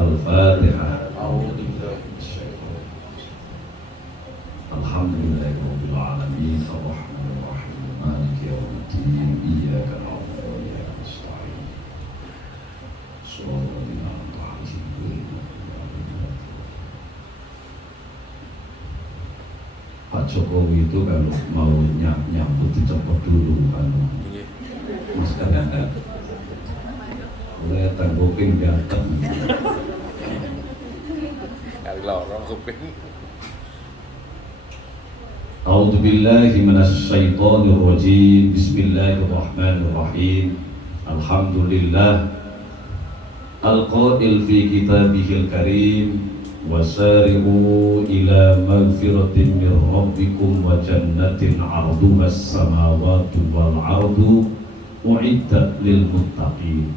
Al-Fatihah. A'udzubillahi Alhamdulillahirabbil alamin arrahmanir rahim maliki yaumiddin iyyaka na'budu wa iyyaka nasta'in shiratal ladzina an'amta 'alaihim Pak Jokowi itu kalau mau nyambut dicepot dulu kan mas kadang-kadang oleh tanggoking datang kali lorong kuping. A'udzu billahi minasy syaithanir rajim. Bismillahirrahmanirrahim. Alhamdulillah al-qail fi kitabihil karim wasari'u ila magfiratin min rabbikum wa jannatin 'arduha as-samawati wal 'ardu u'iddat lil muttaqin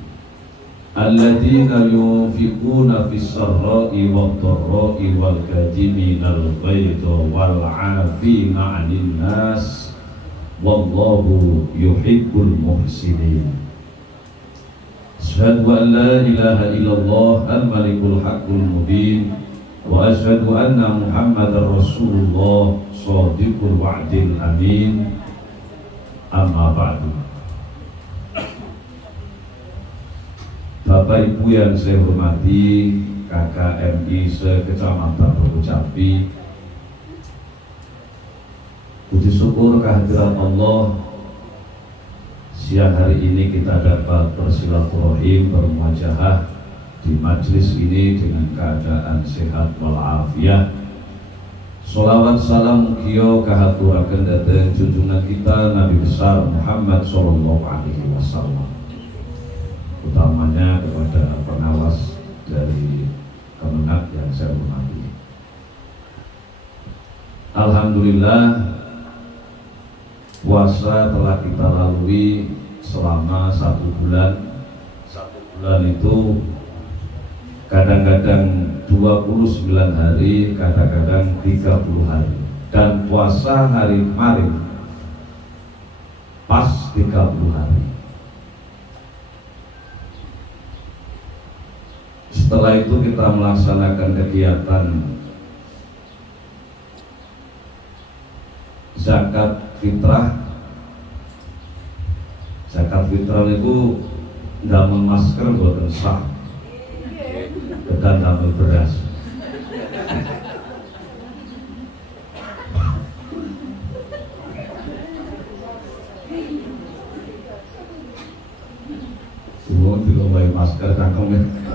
alladzina yunfiquna fis sarra'i wad dharra'i wal kadhiminal ghaidha wal 'afina 'anil nas wallahu yuhibbul muhsinin. Asyhadu an la ilaha illallah al-malikul haqqul mubin wa asyhadu anna muhammadar rasulullah shadiqul wa'dil amin. Amma ba'du. Bapak Ibu yang saya hormati, KKMI se-Kecamatan Rogocapi, puji syukur kehadirat Allah, siang hari ini kita dapat bersilaturahim, bermuajahah di majelis ini dengan keadaan sehat walafiat. Sholawat salam mugia kahaturaken dhateng junjungan kita Nabi besar Muhammad sallallahu alaihi wasallam, utamanya kepada pengawas dari Kemenag yang saya hormati. Alhamdulillah, puasa telah kita lalui selama 1 bulan. 1 bulan itu kadang-kadang 29 hari, kadang-kadang 30 hari. Dan puasa hari kemarin pas 30 hari. Setelah itu kita melaksanakan kegiatan zakat fitrah. Zakat fitrah itu ndamel masker boten sah, kedan ndamel beras. Semua dilombai masker cangkemnya.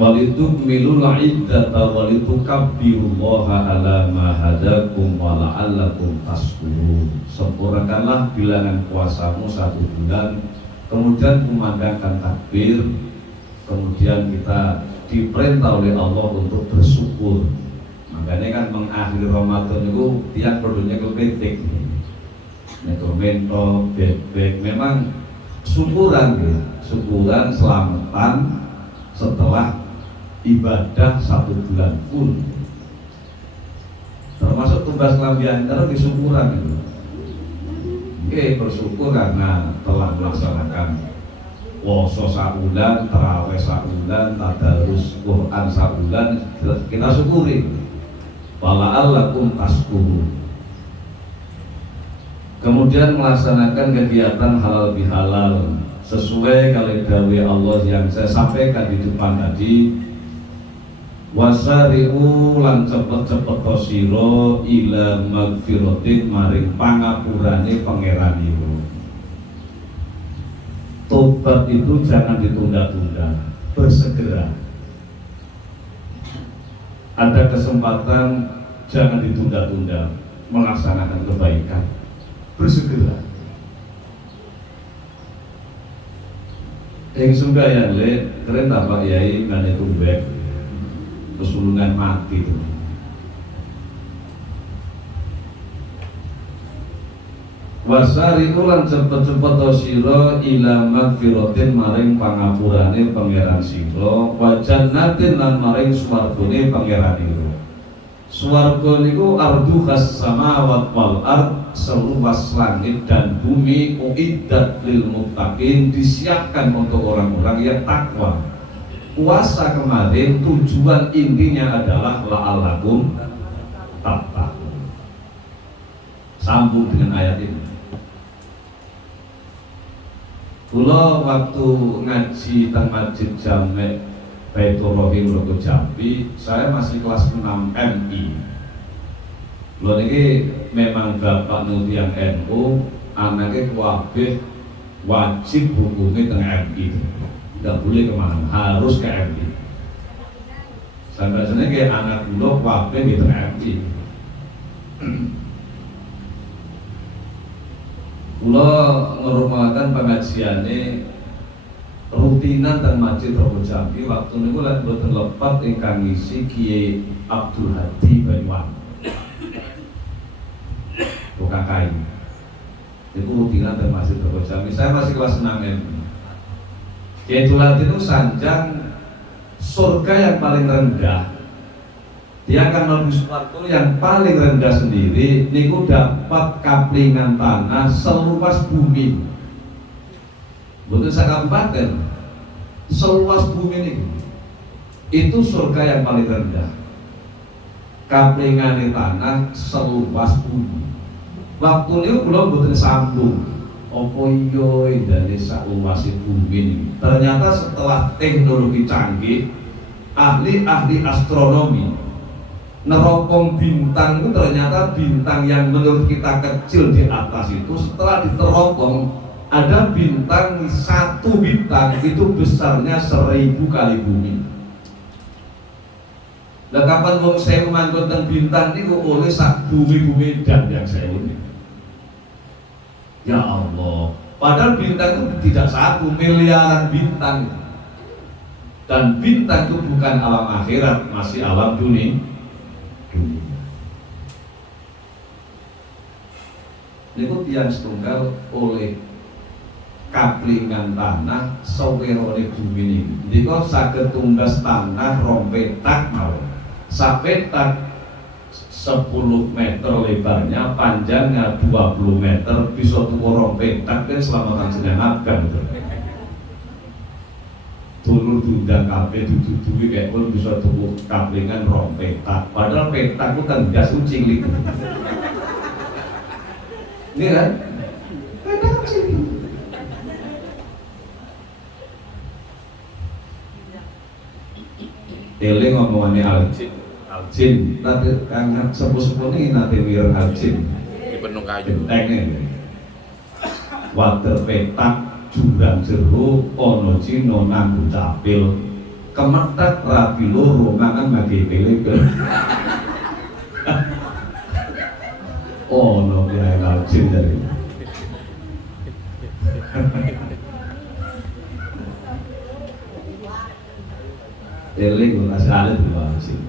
Walitu milul iddata walitu kabbirullaha ala ma hadakum wa la'allakum tashkurun. Sempurnakanlah bilangan puasamu 1 bulan, kemudian kumandangkan takbir, kemudian kita diperintah oleh Allah untuk bersyukur. Makanya kan mengakhiri Ramadan itu tiap perlunya kepetik nekomento, bebek, memang syukuran ya, syukuran selamatan setelah ibadah 1 bulan full, termasuk tugas lambian terus disyukuran itu. Oke, bersyukur karena telah melaksanakan puasa 1 bulan, tarawih 1 bulan, tadarus Quran 1 bulan, kita syukuri. Wala'allakum tashkurun. Kemudian melaksanakan kegiatan halal bihalal sesuai kali dawuh Allah yang saya sampaikan di depan tadi. Wasari'u lan cepet-cepet sira ila magfiratin maring pangapurane pangeranira. Tobat itu jangan ditunda-tunda, bersegera. Ada kesempatan jangan ditunda-tunda melaksanakan kebaikan, bersegera. Yang suka ya le keren tak Pak Yai kan itu baik kesulungan mati itu. Wasari ulan cepet-cepet sira ila magfiratin maring pangampurane pangeran sira wa jannatin lan maring swargane pangeranira. Swarga niku arduhas samawat wal ard, seluas langit dan bumi, uiddat lil muttaqin, disiapkan untuk orang-orang yang takwa. Puasa kemarin tujuan intinya adalah la'allakum tattaqun. Sambung dengan ayat ini. Kula waktu ngaji teng Masjid Jamek Baitur Rahim Rogo Jambi, saya masih kelas 6 MI. Lho niki memang bapak nutiang NU, anaknya kabeh wajib hukumnya teng MI. Tidak boleh kemana, harus ke MI. Sampai sini kayak anak kula kabeh di teng MI. Kula ngrumahaken pengajiane rutinan teng Masjid Rogo Jambi waktu niku lek mboten lepat ingkang ngisi Kiai Abdul Hadi Banyuwangi. Bukakai. Itu rutinan teng Masjid Rogo Jambi. Saya masih kelas 6 MI. Kiai Abdul Hadi itu sanjang surga yang paling rendah. Dia akan menuju suatu yang paling rendah sendiri. Niku dapat kaplingan tanah seluas bumi. Bukan sakabupaten, seluas bumi ini. Itu surga yang paling rendah. Kaplingan tanah seluas bumi. Waktu ini belum bukan sambung. Opo iyo dari seluas bumi ini. Ternyata setelah teknologi canggih, ahli-ahli astronomi neropong bintang itu, ternyata bintang yang menurut kita kecil di atas itu setelah diteropong ada bintang, satu bintang itu besarnya 1000 kali bumi. Nah kapan wong saya memangkutkan bintang itu oleh sak bumi-bumi dan yang saya ini. Ya Allah, padahal bintang itu tidak satu, miliaran bintang. Dan bintang itu bukan alam akhirat, masih alam dunia. Niku tiang setunggal oleh kaplingan tanah sawerone bumi niki. Niku saged tumbas tanah 2 petak mawon. Sak petak 10 meter lebarnya, panjangnya 20 meter, bisa tuku 2 petak kan selama jenengan abang betul. Dulur tunda kabeh dudu-dudu kayak pun bisa tuku kaplingan 2 petak. Padahal petak itu kan gas cilik. Ini kan? Petak cilik. Eling ngomongannya Aljin, tapi kang sepuh-sepuh ini nanti wir Aljin. Di penuh kayu. Teknik. Water petak jurang jero ono cino nanggu capil kemetak rapi loro mangan magi peleke. Ono ya Aljin dari. Eling masih ada di bawah sini.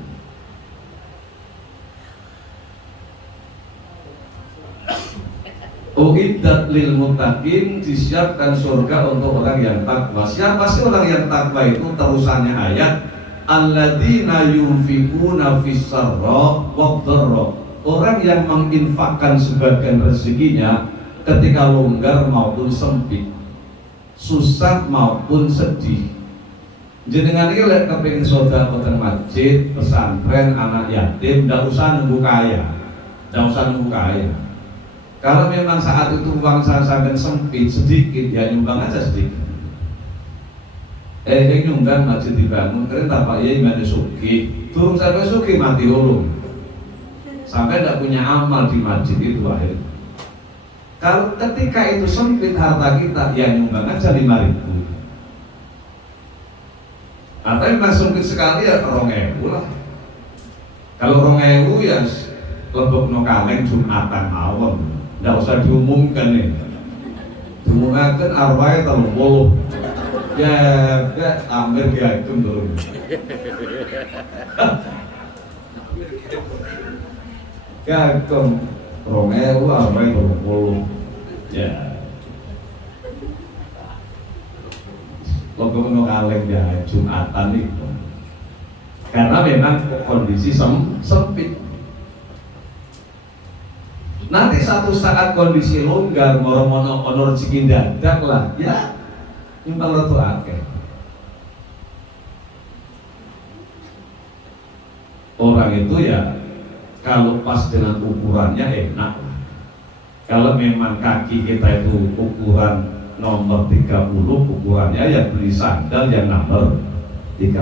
Uiddat lil muttaqin, disiapkan surga untuk orang yang takwa. Siapa sih orang yang takwa itu? Terusannya ayat alladzina yunfiquna fis sarra wad dharra. Orang yang menginfakkan sebagian rezekinya ketika longgar maupun sempit, susah maupun sedih. Jenengan iki lek kepengin sedekah teng masjid, pesantren, anak yatim, ndak usah nunggu kaya. Ndak usah nunggu kaya. Kalau memang saat itu uang sampean sempit sedikit, ya nyumbang aja sedikit. Nyumbang masjid dibangun, keren tak Pak Yai mati sugih. Durung sampai sugih mati ulung. Sampai ndak punya amal di masjid itu akhirnya. Kalau ketika itu sempit harta kita, ya nyumbang aja 5.000. Atau memang sempit sekali ya 2.000 lah. Kalau 2.000 ya lebokno kaleng Jumatan mawon. Nggak usah diumumkan nih. Diumumkan arwahnya 30. Ya gak ambil gagem turun. Gagem 2.000 arwahnya 30. Ya. Lebokno kaleng ya Jumatan itu. Karena memang kondisi sempit. Nanti satu saat kondisi longgar, moro-moro ono rezeki dadak lah, ya nyumbang ratu akeh. Orang itu ya kalau pas dengan ukurannya enak. Kalau memang kaki kita itu ukuran nomor 30, ukurannya ya beli sandal yang nomor 30.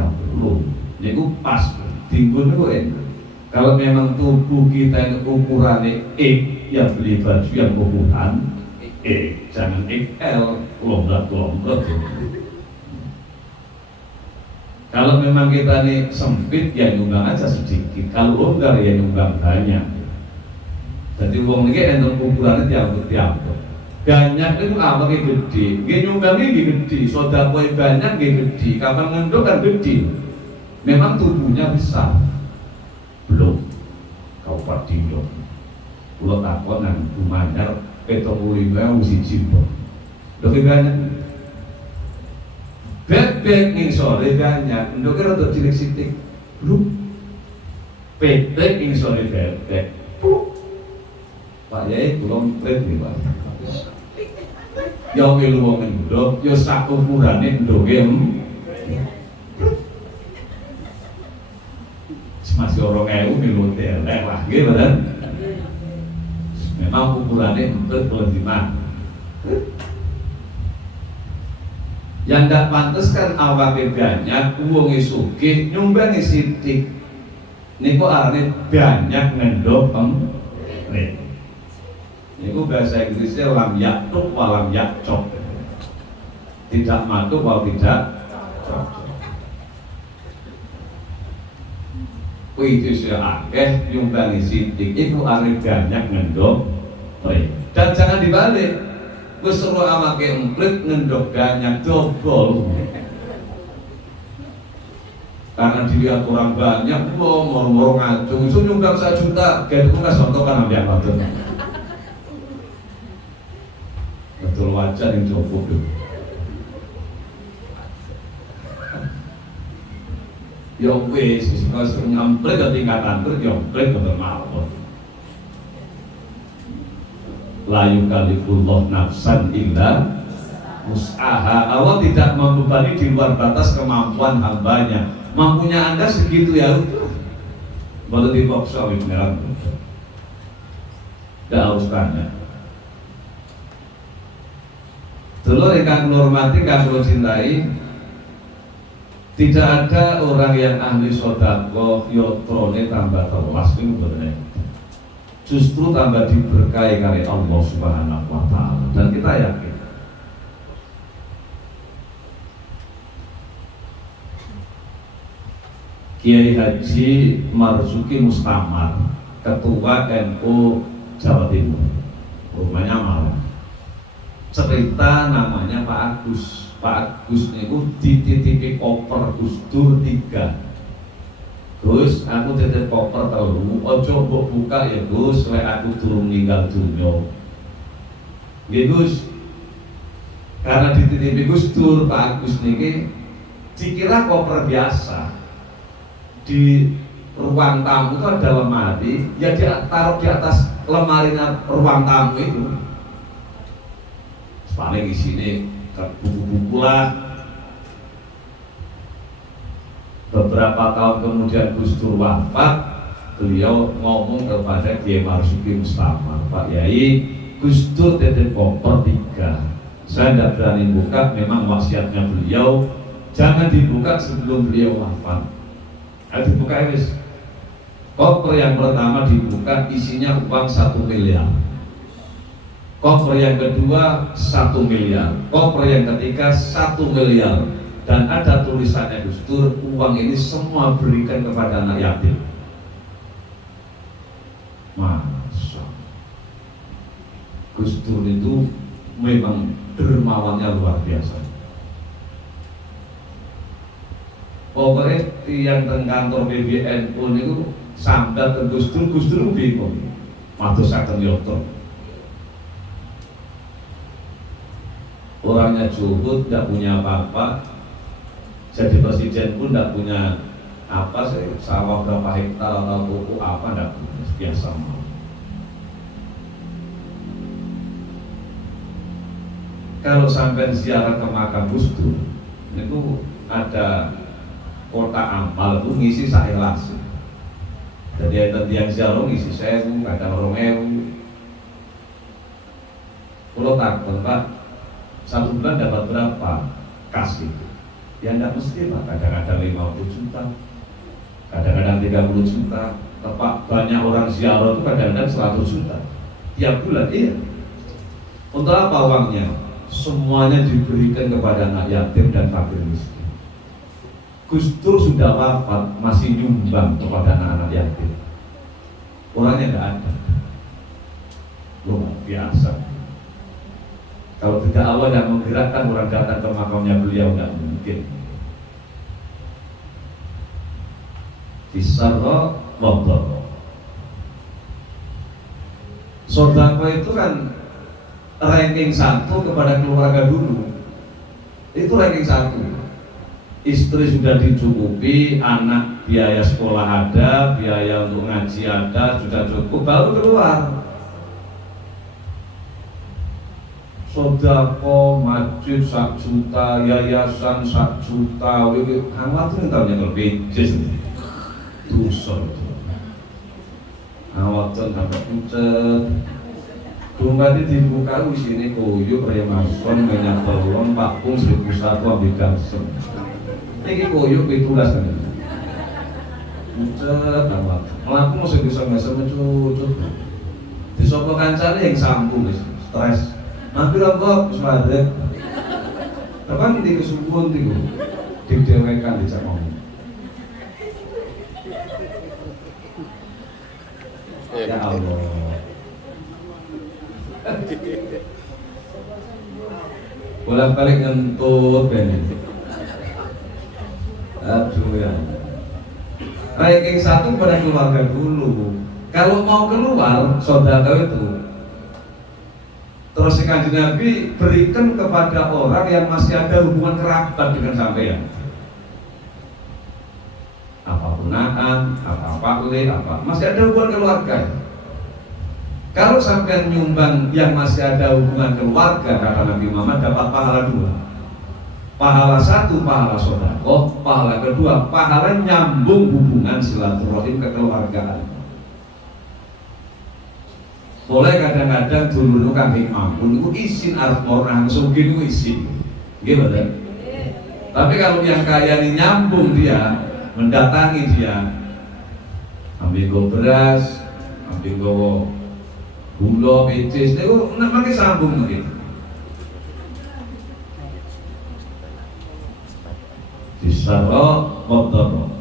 Itu pas, tinggun itu enak. Kalau memang tubuh kita itu ukurannya ya beli baju yang ukuran jangan XL, lombat-lombat. Kalau memang kita ini sempit ya nyumbang aja sedikit, kalau longgar ya nyumbang banyak. Jadi uang ini enten ukurannya tiap-tiap. Banyak itu awalnya gede, gak nyumbangnya gede, sodakoi banyak gak gede, kapan ngendok kan gede. Memang tubuhnya besar, belum kau padinyo. Kalau takonan Bumanyar petong-ulingnya usi cimbok lebih banyak bebek nih sore banyak ndoknya rada cilik-cilik lu bebek nih sore bebek Pak Yai belum trade nih Pak yang ilu wong ndok ya sak ukurane ndoke masih orang ewu milu telek lah gitu kan. Memang ukurannya untuk kelima. Yang tidak pantas kan awake banyak, uangnya sugih, nyumbangi sidik. Niku artinya banyak ngendok pemret. Niku bahasa Inggrisnya lam yaktuk walam yakcok. Tidak matuk walau tidak cocok. Itu seakeh nyumbangi sidik itu arep banyak ngendok dan jangan dibalik wis suruh awake emplit ngendok banyak dobol karena dilihat orang banyak moro-moro ngacung itu nyumbang 1 juta gaduh nggak contoh kan ambil apa betul wajar yang cukup tuh. Ya wis ngampret ke tingkatan terus ya ngempret ke bermawon. La yukallifullah nafsan illa wus'aha. Allah tidak membebani di luar batas kemampuan hambanya. Mampunya Anda segitu ya udah. Baru dipaksa oleh merah. Tidak harus banyak. Dulu yang hormati, kang cintai. Tidak ada orang yang ahli sodako yotrone tambah telas itu benar. Justru tambah diberkahi oleh Allah Subhanahu Wa Taala dan kita yakin. Kiai Haji Marzuki Mustamar, Ketua NU Jawa Timur, rumahnya Malang. Cerita namanya Pak Agus. Pak Agus niku dititipi koper Gus Dur 3. Gus, aku titip koper 3, ojo mbok buka ya Gus, lek aku durung ninggal dunya. Nggih Gus. Karena dititipi Gus Dur, Pak Agus niki dikira koper biasa. Di ruang tamu itu ada lemari, ya dia taruh di atas lemari ruang tamu itu. Paling isinya buku-buku lah. Beberapa tahun kemudian Gus Dur wafat, beliau ngomong kepada Kiai Marzuki Mustamar, Pak Yai, Gus Dur titip koper 3. Saya tidak berani buka, memang wasiatnya beliau jangan dibuka sebelum beliau wafat. Dibuka wis. Koper yang pertama dibuka isinya uang 1 miliar. Koper yang kedua 1 miliar, koper yang ketiga 1 miliar, dan ada tulisannya Gus Dur, uang ini semua berikan kepada anak yatim. Masa Gus Dur itu memang dermawannya luar biasa. Pokoknya yang teng kantor PBNU itu sampai ke Gus Dur bingung, matus akan yotor. Orangnya juhud, tidak punya apa-apa. Jadi presiden pun tidak punya apa sih, sawah berapa hektar atau toko apa, tidak punya, biasa mau. kalau sampai ziarah ke makam Gus Dur itu ada kota amal itu ngisi saelas. Jadi ada tiang ziarah ngisi 1000, kadang 2000. Kalau takut Pak, 1 bulan dapat berapa kas itu? Ya enggak mesti Pak, kadang-kadang 50 juta, kadang-kadang 30 juta. Tepat banyak orang ziarah itu kadang-kadang 100 juta tiap bulan. Iya. Untuk apa uangnya? Semuanya diberikan kepada anak yatim dan fakir miskin. Gus Dur sudah wafat masih nyumbang kepada anak-anak yatim. Orangnya tidak ada. Luar biasa. Kalau tidak Allah yang menggerakkan orang datang ke makamnya beliau, nggak mungkin. Fisarro Wabdoro. Sodako itu kan ranking 1 kepada keluarga dulu. Itu ranking 1. Istri sudah dicukupi, anak biaya sekolah ada, biaya untuk ngaji ada, sudah cukup, baru keluar. Sodako, masjid 1 juta, yayasan 1 juta, khawatir tahunya lebih jis. Dosa itu. Awatan sampai pucet. Dompetnya dibuka sini koyo kaya mason banyak telon pakung 1001 ambil gasem. Iki koyo 17 kan. Pucet awat. Mlaku mesti bisa ngesem cucut. Disopo kancane yang sambung wis stres. Mampir kok wis madret. Tepan di kesubuhan niku. Didewekan dicak ngomong. Ya Allah. Bolak-balik ngentut ben. Aduh ya. Ranking 1 pada keluarga dulu. Kalau mau keluar saudara itu, terus Kanjeng Nabi berikan kepada orang yang masih ada hubungan kerabat dengan sampean. Apa punaan, apa pakle, apa masih ada hubungan keluarga. Kalau sampai nyumbang yang masih ada hubungan keluarga, kata Nabi Muhammad, dapat pahala 2. Pahala 1, pahala sedekah. Pahala kedua, pahala nyambung hubungan silaturahim kekeluargaan. Boleh kadang-kadang dulu kami mampu, itu izin arep orang sugih itu izin, gitu kan? Tapi kalau yang kaya ini nyambung dia, mendatangi dia, ambil go beras, ambil go gula, pecis, itu namanya sambung begitu. Disarro Wabdoro.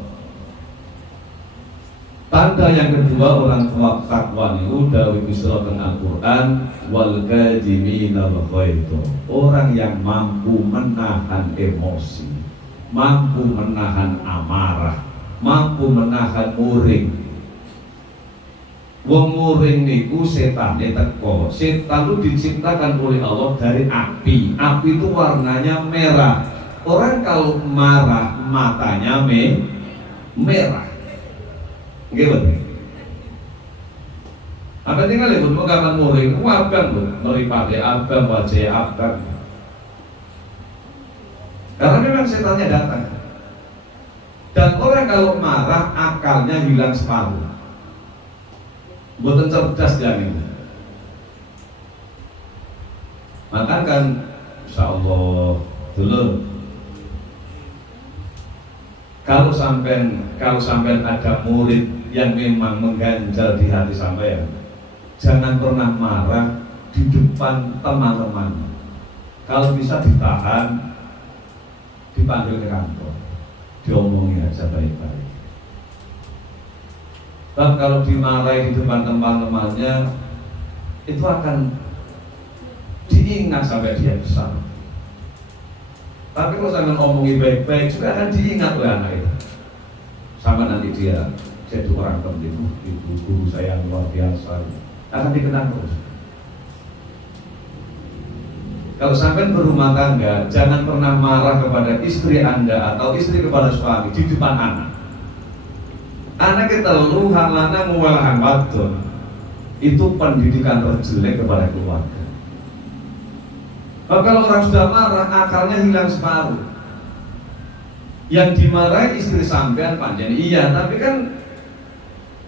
Tanda yang kedua orang tua takwa itu dari disebutkan Al-Quran, wal kadhimina al-ghaidha. Orang yang mampu menahan emosi, mampu menahan amarah, mampu menahan muring. Wong muring niku setane teko. Setan itu diciptakan oleh Allah dari api. Api itu warnanya merah. Orang kalau marah matanya merah. Nggih betul. Apa tinggal ibu mau kapan muring? Abang lho, meripate abang, wajah abang. Karena memang setannya datang. Dan orang kalau marah akalnya hilang separuh. Bukan cerdas dia ini. Maka kan insya Allah dulu kalau sampai ada murid yang memang mengganjal di hati sampean, jangan pernah marah di depan teman-teman. Kalau bisa ditahan, dipanggil ke kantor, diomongin aja baik-baik. Dan kalau dimarahi di depan teman-temannya, itu akan diingat sampai dia besar. Tapi kalau saya ngomongin baik-baik juga akan diingat oleh anak itu. Sama nanti dia jadi orang penting, ibu guru saya yang luar biasa, akan dikenang terus. Kalau sampai berumah tangga, jangan pernah marah kepada istri Anda atau istri kepada suami di depan anak. Anak kita lu halana muwalahan wadon, itu pendidikan terjelek kepada keluarga. Kalau orang sudah marah, akalnya hilang separuh. Yang dimarahi istri sampean panjang, iya, tapi kan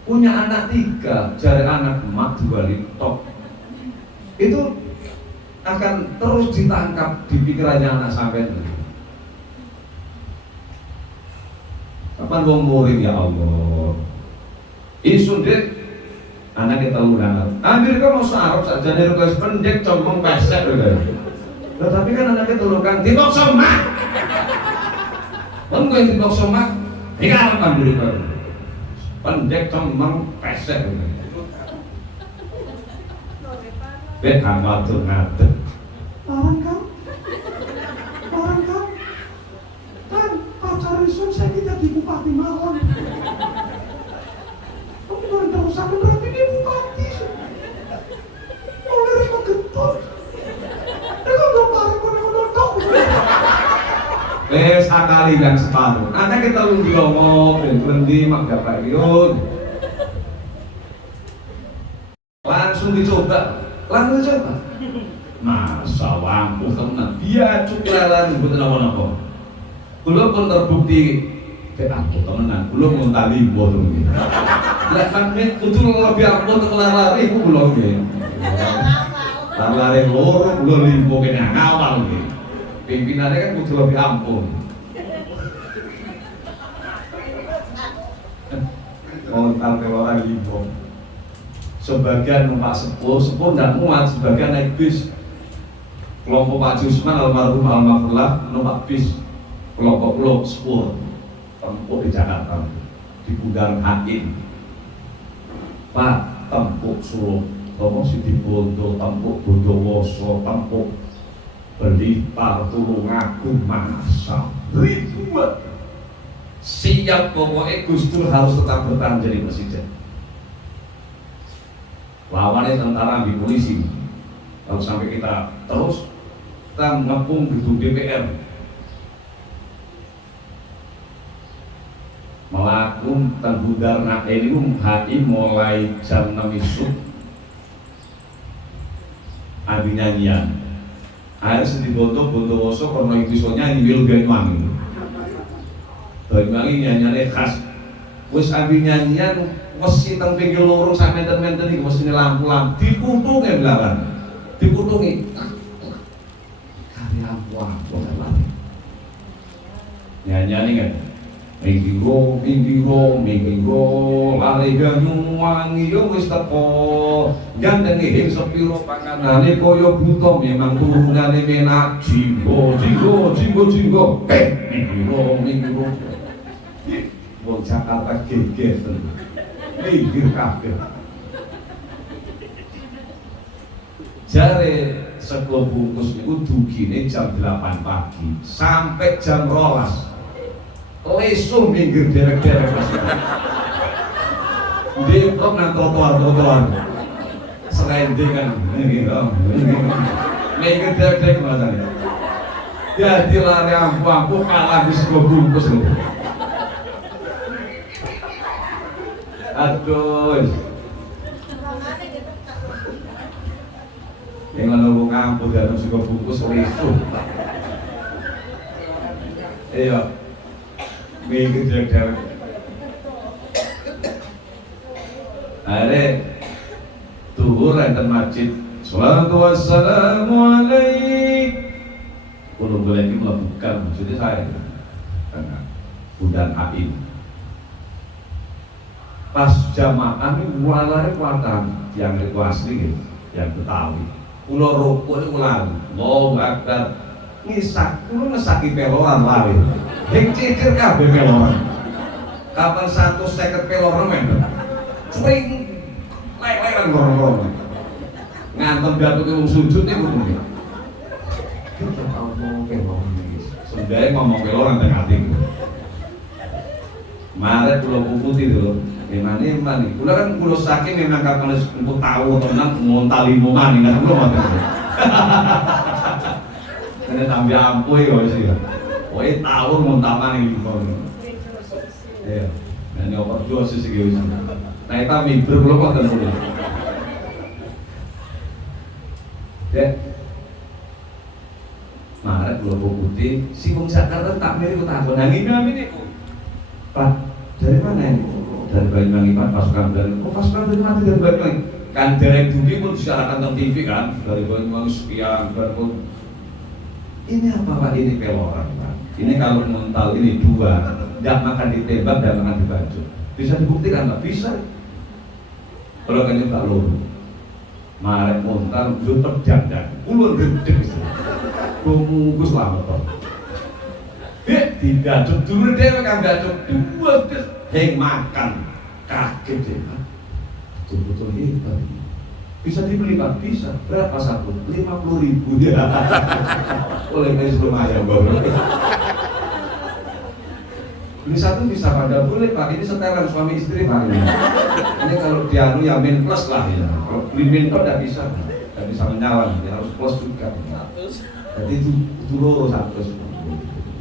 punya anak 3, jari anak emak dibalik tok. Itu akan terus ditangkap di pikirannya anak sampean. Kapan wong murid ya Allah. Isun dek anak kita ulang. Amerika mau sarap saja nih rukas pendek combong pesek udah. Tapi kan anak kita ulang dipaksa mak. Bang gue dipaksa mak. Ini apa Amerika? Pendek combong pesek udah. Bet ngatur ngatur. Orang kan kan pacar Isun saya jadi bupati Malang. Tapi kalau terus aku berarti dia bupati. Oleh itu getut. Dia kan udah parah udah tahu. Sekali dan separuh. Anak kita lu ngomong berhenti mak dapat yun. Langsung dicoba. Masa wampu tenan dia cuklalan buat apa-apa. Kulo pun terbukti aku temenan, kulo ngontali mbuh temen. Lek makne kudu lebih ampun lari ku kulo nggih. Lari loro kulo limbo kene ngawal nggih. Pimpinannya kan kudu lebih ampun. Ngontal kelora limbo. Sebagian numpak sepuh tidak muat, sebagian naik bis. Kelompok Pak Jusman almarhum almarhumlah numpak bis kelompok pulau sepur tempuh di Jakarta di Bundaran HI. Pak tempuh Solo, ngomong si di Bondo, tempuh Bondowoso, tempuh Blitar, Tulungagung, masa ribuan. Siap pokoknya Gus Dur harus tetap bertahan jadi presiden. Lawannya tentara ambil polisi. Kalau sampai kita terus kita ngepung gedung DPR melakukan Bundaran HI mulai jam 6 isuk adi nyanyian akhirnya sedih Bondowoso karena itu soalnya nyiwil Banyuwangi nyanyiannya khas wis adi nyanyian mesti teng pinggir lorong sak meter-meter iki mesti lampu-lampu diputungi belaran. Diputungi. Karya apa lari. Nyanyi kan. Minggu lari Banyuwangi yo wis teko. Gandenge hing sepiro panganane kaya buta memang turunane menak jinggo. Minggu. Wong Jakarta geger tenan. Minggir kabeh. Jare sego bungkus niku dugine jam 8 pagi sampai jam 12. Lesung minggir derek-derek Mas. Depok nang trotoar. Serende kan gitu. Minggir derek-derek Mas. Jadi lari ampu kalah di sego bungkus lho. Aduh. Yang nunggu ngampus dalam suka bungkus lesu. Iya. Minggu derek-derek. Akhirnya tuhur enten masjid. Salatu wassalamu alaik. Kalau boleh ini melakukan maksudnya saya. Bundaran HI. Pas jamaah ini mulai kuatan yang itu asli gitu, yang Betawi. Pulau rokok itu lari, mau akar ngisak, pulau ngesaki peloran lari. Hek cikir kabeh peloran. Kapan 150 peloran men? Cuing lek-lekan lorong-lorong. Ngantem jatuh ke sujud nih mungkin. Kita tahu ngomong peloran ini. Sebenarnya ngomong peloran tengah hati. Maret pulau Putih dulu. Gimana nih? Kulo kan kulo saking memang kapan untuk tahu tenan ngontal limongan ini kan kulo mati. Karena tambah ampuh ya sih. Pokoknya tahu ngontal mana limongan. Iya. Dan oper dosis gitu. Nah itu mimpi kulo kok kan kulo. Ya. Marek kula putih, si wong Jakarta tak mirip takon angin iku. Pak, dari mana ini? Dari Banyuwangi Pak, pasukan dari pasukan dari mati dari Banyuwangi. Kan dereng dugi pun disiarkan tentang TV kan, dari Banyuwangi sekian berpun. Ini apa Pak? Ini peloran Pak. Ini kalau mental ini dua, tidak makan ditembak, tidak makan dibaju. Bisa dibuktikan Pak? Bisa. Kalau kan Pak loro, Marek montar, gue pedang dan ulun gede. Bungkus lama Pak. Tidak dulu dia kan gaduk dua heng makan kaget deh Pak. Betul-betul hebat. Bisa dibeli Pak? Bisa. Berapa satu? 50.000 ya. Oleh mes lumayan baru. Beli satu bisa pada boleh Pak. Ini setelan suami istri Pak. Ini kalau dianu ya min plus lah ya. Kalau beli min plus tidak bisa, tidak bisa menyala. Dia harus plus juga. Jadi itu loro satu.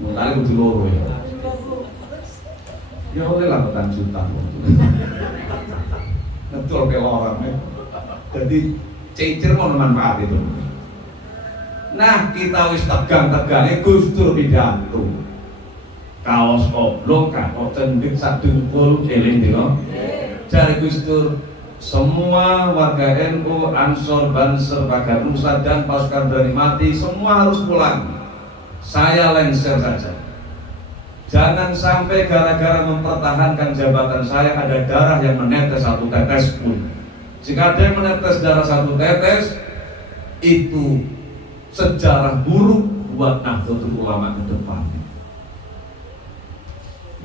Mulai kudu loro ya. Ya oleh lah petang juta. Betul ke orang ya. Jadi cecer mau manfaat itu. Nah kita wis tegang-tegangnya Gus Dur pidato. Kaos oblong kok cendik sak dengkul eling dino. Jare Gus Dur semua warga NU, Ansor, Banser, Pagar Nusa dan pasukan berani mati semua harus pulang. Saya lengser saja. Jangan sampai gara-gara mempertahankan jabatan saya ada darah yang menetes satu tetes pun. Jika ada yang menetes darah satu tetes, itu sejarah buruk buat Nahdlatul Ulama ke depannya.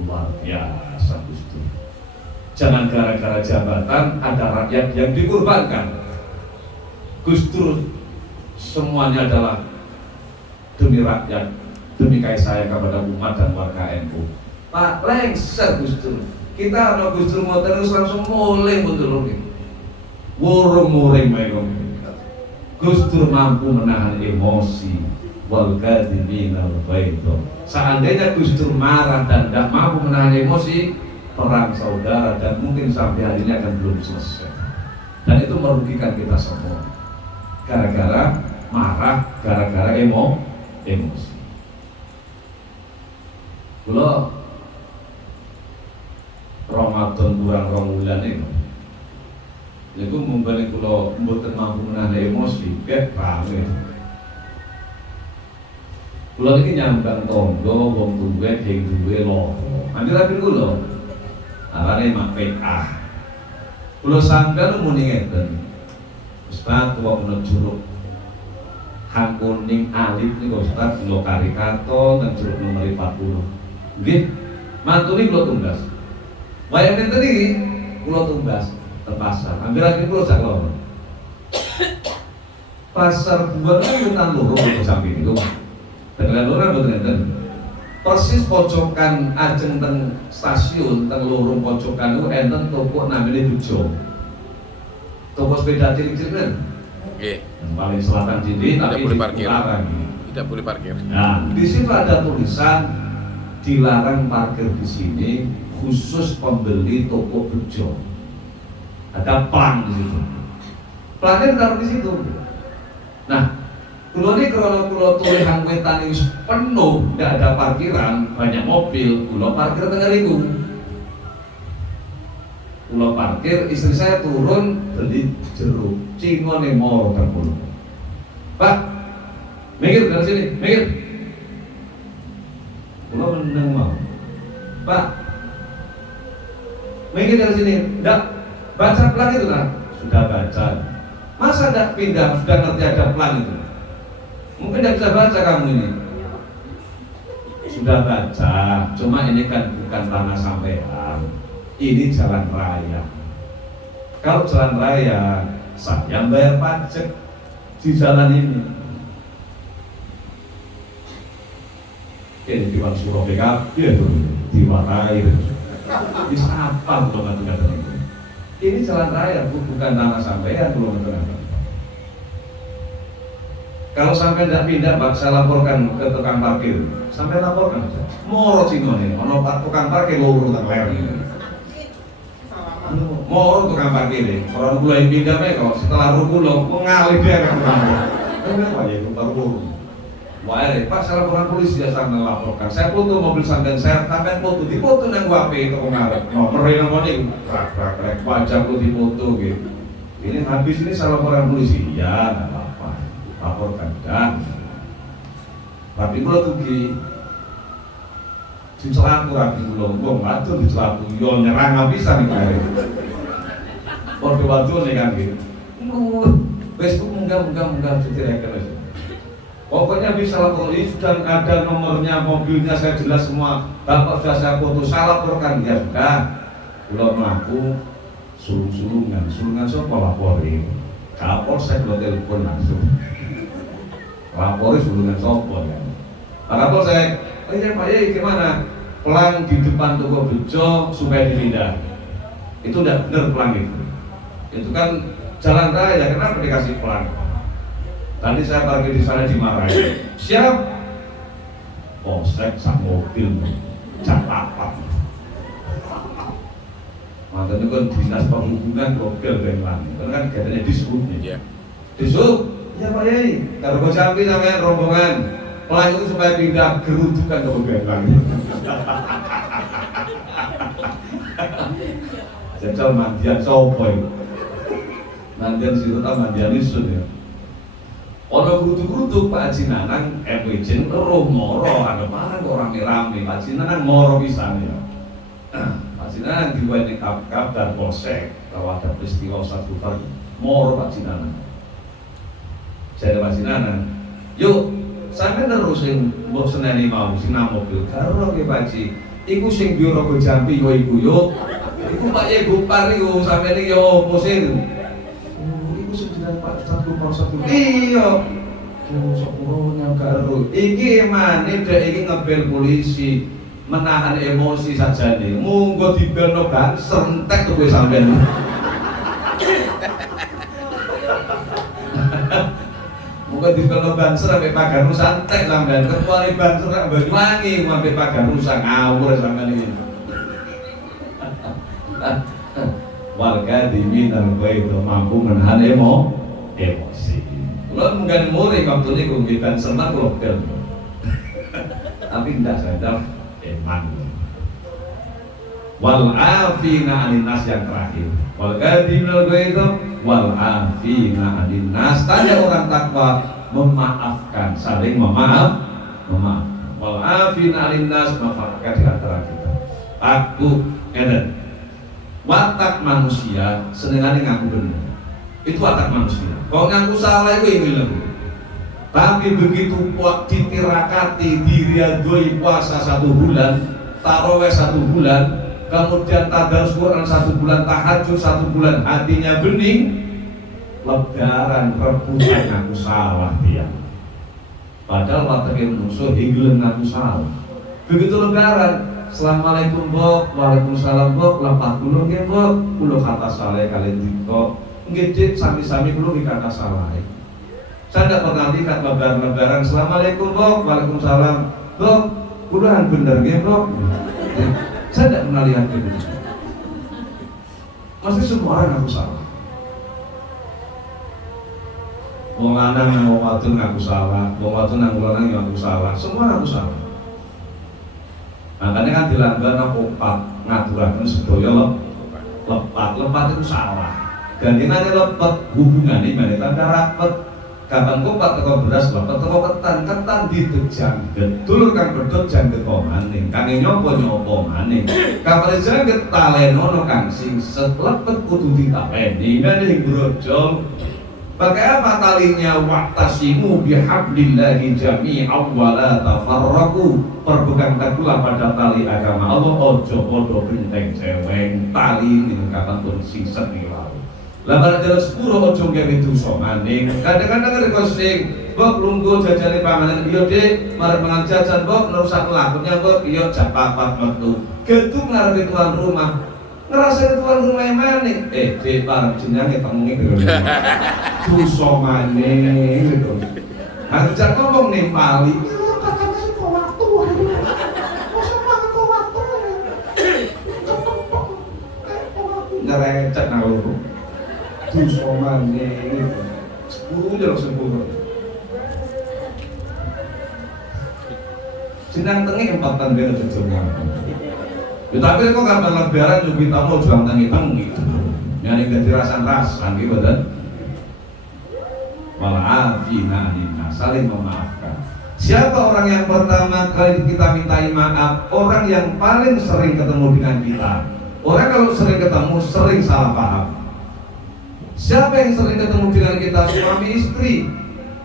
Luar biasa Gus Dur. Jangan gara-gara jabatan ada rakyat yang dikorbankan. Gus Dur semuanya adalah demi rakyat, demi kasih saya kepada umat dan warga NU. Pak lengser Gus Dur. Kita ada Gus Dur mau terus langsung mulai mundur lagi. Wurung-muring mereka. Gus Dur mampu menahan emosi. Wal kadhimina al-ghaidha. Seandainya Gus Dur marah dan tidak mampu menahan emosi, perang saudara dan mungkin sampai hari ini akan belum selesai. Dan itu merugikan kita semua. Gara-gara marah, gara-gara emosi. Kula Ramadan kurang 2 bulan itu. Niku mumpuni kula mboten mampu menahan emosi, gek rame. Kula iki nyambang tangga wong duwe sing duwe loro. Anggere kula arane mak PA. Kula sampeyan muni ngeten. Ustaz kula menawa jeruk hang kuning alif niku Ustaz kula karikato teng jeruk nomor 40. Nggih. Mantune kula tumbas. Wayang nenten iki kula tumbas teng pasar. Anggere kula sak loro. Pasar buat itu kan loro kula samping itu. Dengan loro mboten enten. Persis pojokan ajeng teng stasiun teng lorong pojokan itu enten toko namanya Bejo. Toko sepeda cilik-cilik kan? Oke. Yang paling selatan sini tapi boleh parkir. dilarang. Tidak boleh parkir. Nah, di situ ada tulisan dilarang parkir di sini khusus pembeli toko Bejo. Ada plang di situ. Plangnya ditaruh di situ. Nah, kulo ini kalau kulo tulisan wetan itu penuh, tidak ada parkiran, banyak mobil, kulo parkir tengah itu. Kulo parkir, istri saya turun beli jeruk, cingone moro terpuluh. Pak, mikir dari sini, mikir. Kulo meneng mau. Pak, mikir dari sini, ndak baca plan itu kan? Sudah baca. Masa ndak pindah, sudah ngerti ada plan itu? Mungkin tidak bisa baca kamu ini. Sudah baca, cuma ini kan bukan tanah sampean. Ini jalan raya. Kalau jalan raya, saya bayar pajak di jalan ini. Ini Dewan Suro PKB itu diwarai. Bisa apa untuk kata-kata itu? Ini jalan raya, bukan tanah sampean, belum tentu. Kalau sampai tidak pindah, Pak, saya laporkan ke tukang parkir. Sampai laporkan, moro cino nih, ono tukang parkir loro tak ler. Moro tukang parkir nih, orang mulai pindah mereka setelah rukulo mengalih dia kan. Kenapa ya itu baru loro? Wah, Pak, saya laporan polisi ya, saya melaporkan. Saya foto mobil sampean, saya sampean foto, dipoto nang HP itu kemarin. Nomornya nomor ini, rak wajahku dipoto gitu. Ini habis ini saya laporan polisi, ya nggak apa-apa, laporkan dan. Tapi kalau tuh dicelaku rapi pulau, gua ngatu dicelaku, yo nyerang bisa nih kemarin. Waktu nih kan gitu. Facebook munggah cetirkan aja. Pokoknya bisa lapor ini sudah ada nomornya, mobilnya saya jelas semua. Bapak sudah saya foto, saya laporkan ya sudah. Kalau melaku sulungan siapa laporin? Kapolsek lo telepon langsung. Laporin sulungan siapa ya? Pak Kapolsek, oh iya Pak, gimana? Pelang di depan toko bejo supaya dipindah. Itu udah benar pelang itu. Itu kan jalan raya, kenapa dikasih pelang? Tadi saya parkir di sana dimarahin. Siap? Polsek sak mobil, cat papat. Mantan itu kan dinas perhubungan mobil dengan itu kan katanya disubnya. Iya. Disub? Ya Pak Yai. Kalau gue jampi sampai rombongan, pelang itu supaya pindah gerudukan ke mobil. Jajal mandian sopoy. Mandian situ tak mandian isun ya. Ono grutuk-grutuk Pak Haji Nanang MWJ roh moro ada mana kok rame-rame Pak Haji Nanang moro pisan ya. Pak Haji Nanang diwenehi kap dan polsek kalau ada peristiwa satu kali moro Pak Haji Nanang. Saya Pak Haji Nanang, yuk sampai terus sing mbok seneni mau sing nang mobil karo ke Pak Haji. Iku sing biara go Jambi yo iku yo. Iku Pak Ye Gopar iku sampeyan yo opo sih? Pak satu iya sepuruhnya karo iki maneh dek iki ngebel polisi menahan emosi saja nih munggo dibelno banser entek kowe sampean munggo dibelno banser sampai pagar santek sampean kecuali banser rak Banyuwangi sampai pagar rusak ngawur sampean iki warga diminta itu mampu menahan emosi. Kalau mungkin murid waktu ini kumpitan senang lokal, tapi tidak sadar eman. Wal afina aninnas yang terakhir. Wal gadimul itu wal afina aninnas. Tanya orang takwa memaafkan, saling memaaf. Wal afina aninnas memaafkan di antara kita. Aku eden. Watak manusia senengane ngaku benar. Itu watak manusia. Kalau ngaku salah itu hilang. Tapi begitu ditirakati diriadoi puasa 1 bulan, taraweh 1 bulan, kemudian tadarus Quran 1 bulan, tahajud 1 bulan, hatinya bening, lebaran rebutan ngaku salah dia. Padahal wataknya musuh hilang ngaku salah. Begitu lebaran, Assalamualaikum Bok, Waalaikumsalam Bok, lapat kulo nggih Bok, kulo kata salah kalian dito. Nggih sami-sami kulo dikata salah. Saya tidak pernah lihat lebaran Assalamualaikum Bok, Waalaikumsalam Bok, kulo han bener nggih Bok. Saya tidak pernah lihat itu. Pasti semua orang ngaku salah. Wong lanang nang wong wadon ngaku salah, wong wadon nang wong lanang ngaku salah, semua ngaku salah. Makanya kan dilanggar opat ngaturaken sedaya lepat itu salah. Gandenane lepet hubungane meneh tanda rapet. Kapan kopat teko beras lepet teko ketan didejang gedul kang bedhot jangget maning. Kang nyopo maning. Kapal jangget talenono kang sing lepet kudu ditapeni meneh brojol. Pakai apa talinya? Wa'tasimu bihablillahi jami'an wa la tafarraqu. Berpegang teguhlah pada tali agama Allah, ojo podo benteng ceweng tali ning kapan pun singset ning lalu. Lah pada jalan sepuro ojo gawe dosa maning. Kadang-kadang rek sing Bok lungguh jajane panganan iya Dik, marep mangan jajan Bok nerusak lakunya Bok iya jam 4 metu. Gitu ngarepe tuan rumah. Ngerasa tuan rumah maning. Dik bareng jenenge temungi dosa maning gitu. Hajar ngomong nih Pali. Katanya sih kok waktu masa banget kok waktu ngerecek nang loro. Dosa maning. Sepuluh aja langsung sepuluh. Sinang tengi empatan bener sejumlah. Ya tapi kok kapan lebaran juga kita mau juang tengi-tengi. Yang ganti rasan-rasan gitu dan wal'afina anina, saling memaafkan. Siapa orang yang pertama kali kita mintai maaf? Orang yang paling sering ketemu dengan kita. Orang kalau sering ketemu sering salah paham. Siapa yang sering ketemu dengan kita? Suami istri.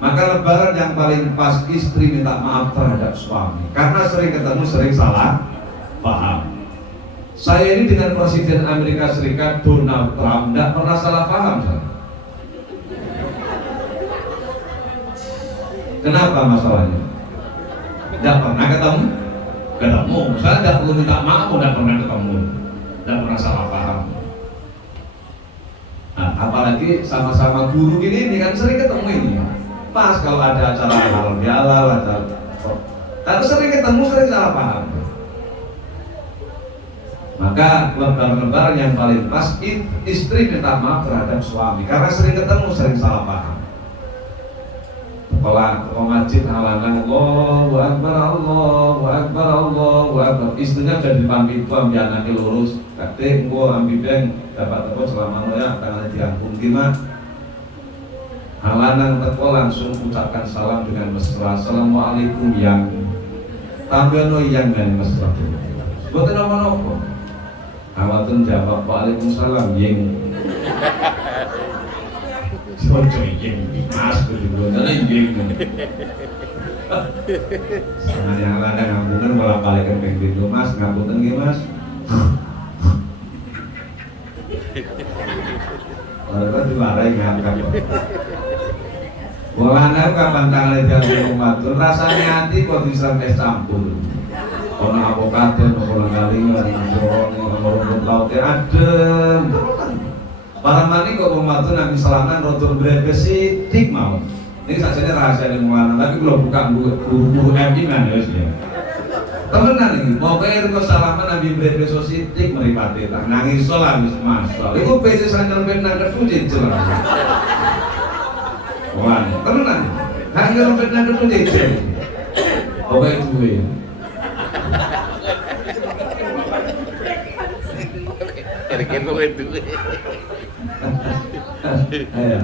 Maka lebaran yang paling pas istri minta maaf terhadap suami karena sering ketemu sering salah paham. Saya ini dengan Presiden Amerika Serikat Donald Trump tidak pernah salah paham. Kenapa masalahnya? Tidak pernah ketemu. Saya tidak perlu minta maaf, tidak pernah ketemu, tidak pernah salah paham. Nah, apalagi sama-sama guru gini kan sering ketemu ini. Pas kalau ada acara halal bihalal, tapi sering ketemu sering salah paham. Maka lebaran yang paling pas istri minta maaf terhadap suami karena sering ketemu sering salah paham. Kalau masjid halangan Allahu Akbar, Allahu Akbar, Allahu Akbar. Istrinya jadi pamit itu ambil anaknya lurus. Kate engko ambil beng dapat apa selama ya tangan diampun gimana? Halanan teko langsung ucapkan salam dengan mesra. Assalamualaikum yang tambah no yang dengan mesra. Boten apa-apa. Awatun jawab waalaikumsalam yang. Sojo yang mas kudu yang. Sangat yang lanang ngampungan malah balikan ping pintu mas ngapunten nggih mas. Ora diwarai ngangkat. Walana kapan tangan jago matur rasanya hati kok bisa campur. Ono avokado, ono galing, ono rumput laut adem. Para mani kok matur nang selanan rotor brebes sithik mau. Ini sajane rahasia ning mana, tapi kalau buka guru MI kan ya wis ya. Temenan iki, pokoke kok salaman nabi brebes sithik mripate tak nangis lah wis masuk. Iku PC sandal ben nang ketuji jelas. Wah, tenan. Hanya rompet nang ketemu dhewe. Oke duwe. Kira-kira kowe duwe. Ayo.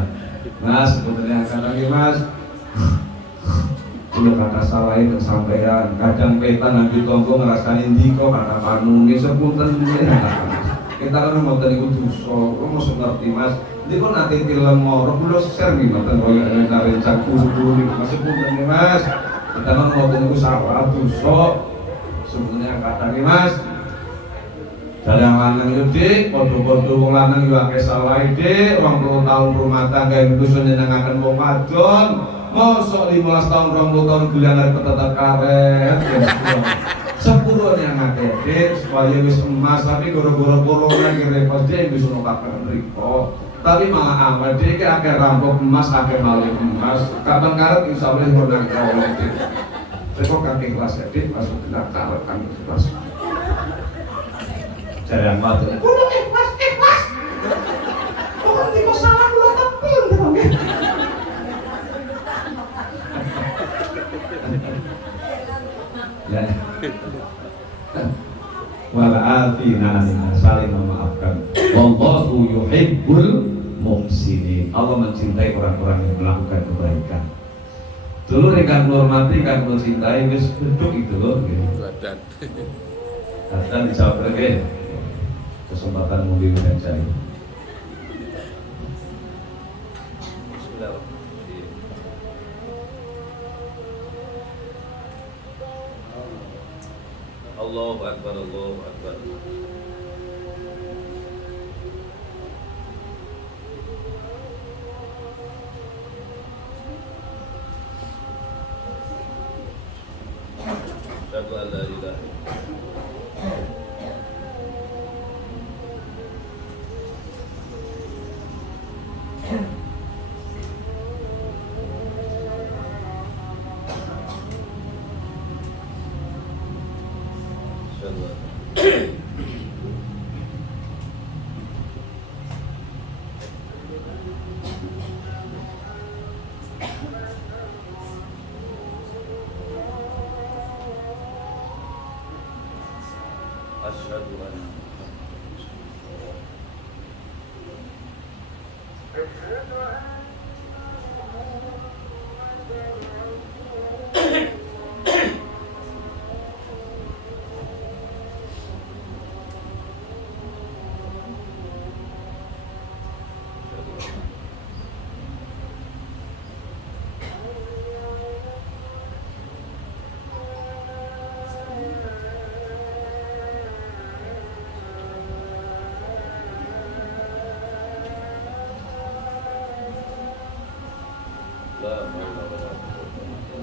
Mas, sebetulnya kata Mas. Kulo kata salah itu sampean. Kadang peta nanti tonggo ngrasani ndiko kata panune sepunten kita kan mau tadi dosa, mau ngerti Mas. Ini kok nanti film moro, kulo share nih nonton koyo rencang guru-guru nih masih punten nih Mas. Kita kan mau tadi salah dosa. Sebetulnya kata nih Mas. Dari yang lanang itu dik, podo-podo wong lanang juga akeh salah dik. 20 tahun rumah tangga yang dusun nyenengaken wong wadon. Mosok 15 tahun 20 tahun gelangan petetet karet. Sepuluhnya ngake dik supaya wis emas tapi goro-goro corona iki repot dik wis ono kapan riko. Tapi malah awal dik akeh rampok emas, akeh malih emas. Kapan karet insyaallah ora nang dik. Rekok kaki kelas dik masuk tidak karet kan kelas. Jarang banget. Kulo ikhlas. Pokoknya di masalah kulo tepil gitu nggih. Ya. Wal'afina saling memaafkan. Wallahu yuhibbul muhsinin. Allah mencintai orang-orang yang melakukan kebaikan. Dulu rekan hormati kan mencintai wis duduk itu loh. Badan. Dan dijawab lagi. Kesempatan mungkin dan cari. Allahu Akbar, Allahu Akbar. Asyhadu an la ilaha Asyhadu anna la haula wala quwwata illa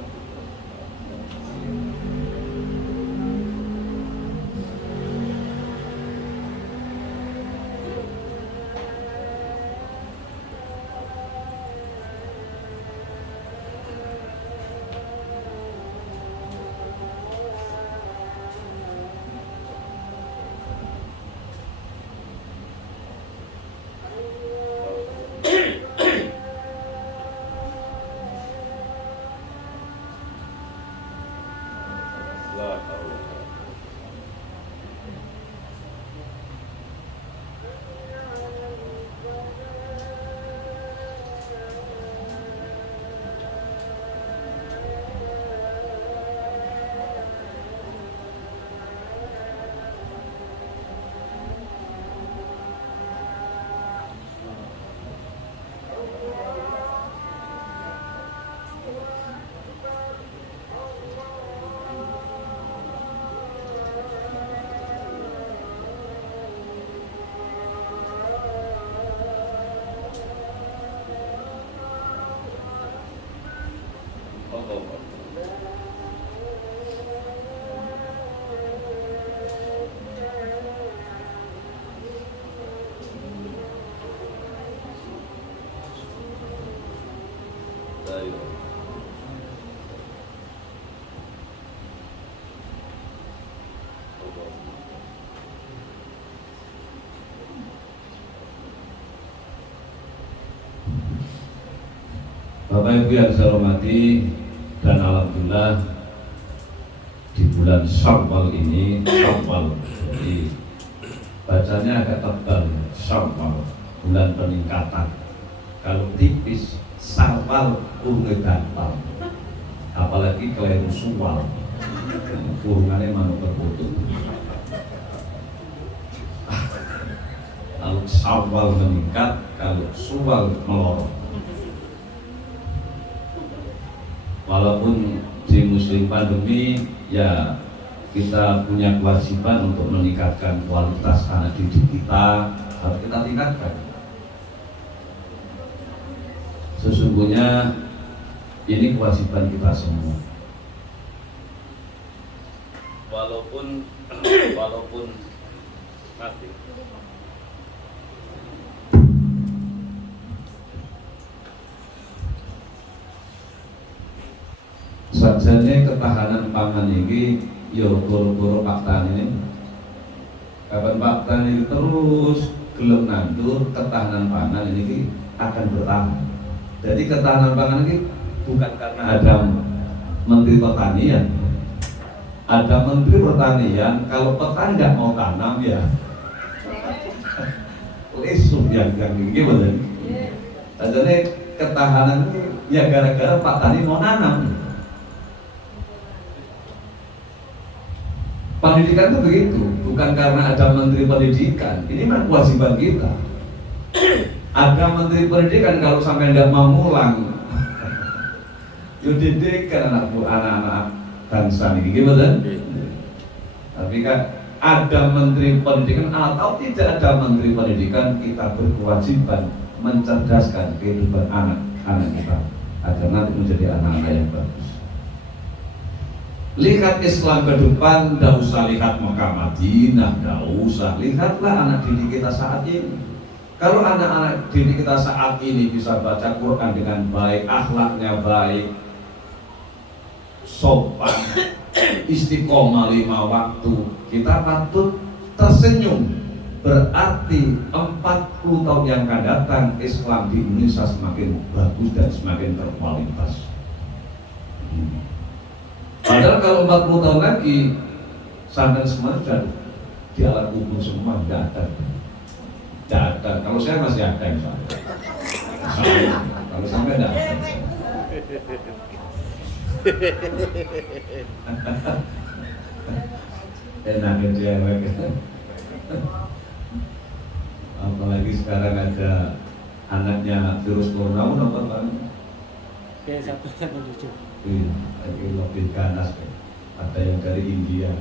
la haula Allahu Akbar. La ilaha illallah. Bapak Ibu yang saya hormati, dan alhamdulillah di bulan Syawal ini, Syawal, jadi bacanya agak tebal, Syawal, bulan peningkatan. Kalau tipis, Syawal urung gampang, apalagi keliru suwal, urungannya manuk berputus. Kalau Syawal meningkat, kalau suwal melorot. Walaupun di musim pandemi, ya kita punya kewajiban untuk meningkatkan kualitas anak didik kita, harus kita tingkatkan. Sesungguhnya ini kewajiban kita semua. Walaupun mati. Sajane ketahanan pangan ini yo goro-goro Pak Tani. Kapan Pak Tani terus gelem nandur, ketahanan pangan ini akan bertahan. Jadi ketahanan pangan ini bukan karena ada Menteri Pertanian. Ada Menteri Pertanian, kalau petani nggak mau tanam ya lesuk yang ini betul. Jadi ketahanan ini ya gara-gara Pak Tani mau nanam. Pendidikan itu begitu, bukan karena ada Menteri Pendidikan. Ini memang kewajiban kita. Ada Menteri Pendidikan, kalau sampai tidak mau ngulang, yuk didikan anak-anak bangsa ini, gimana? Tapi kan ada Menteri Pendidikan atau tidak ada Menteri Pendidikan, kita berkewajiban mencerdaskan kehidupan anak-anak kita agar nanti menjadi anak-anak yang bagus. Lihat Islam ke depan, tidak usah lihat Mekah Madinah, tidak usah. Lihatlah anak didik kita saat ini. Kalau anak-anak didik kita saat ini bisa baca Quran dengan baik, akhlaknya baik, sopan, istiqomah 5 waktu, kita patut tersenyum. Berarti 40 tahun yang akan datang Islam di Indonesia semakin bagus dan semakin berkualitas. Padahal kalau 40 tahun lagi sampai semua sudah di alam kubur semua, nggak ada. Nggak ada. Kalau saya masih ada misalnya. Kalau sampai nggak ada. Enak dia. Apalagi sekarang ada anaknya virus corona, nonton kan? P187. Iya, lagi mobil ganas. Ada yang dari India,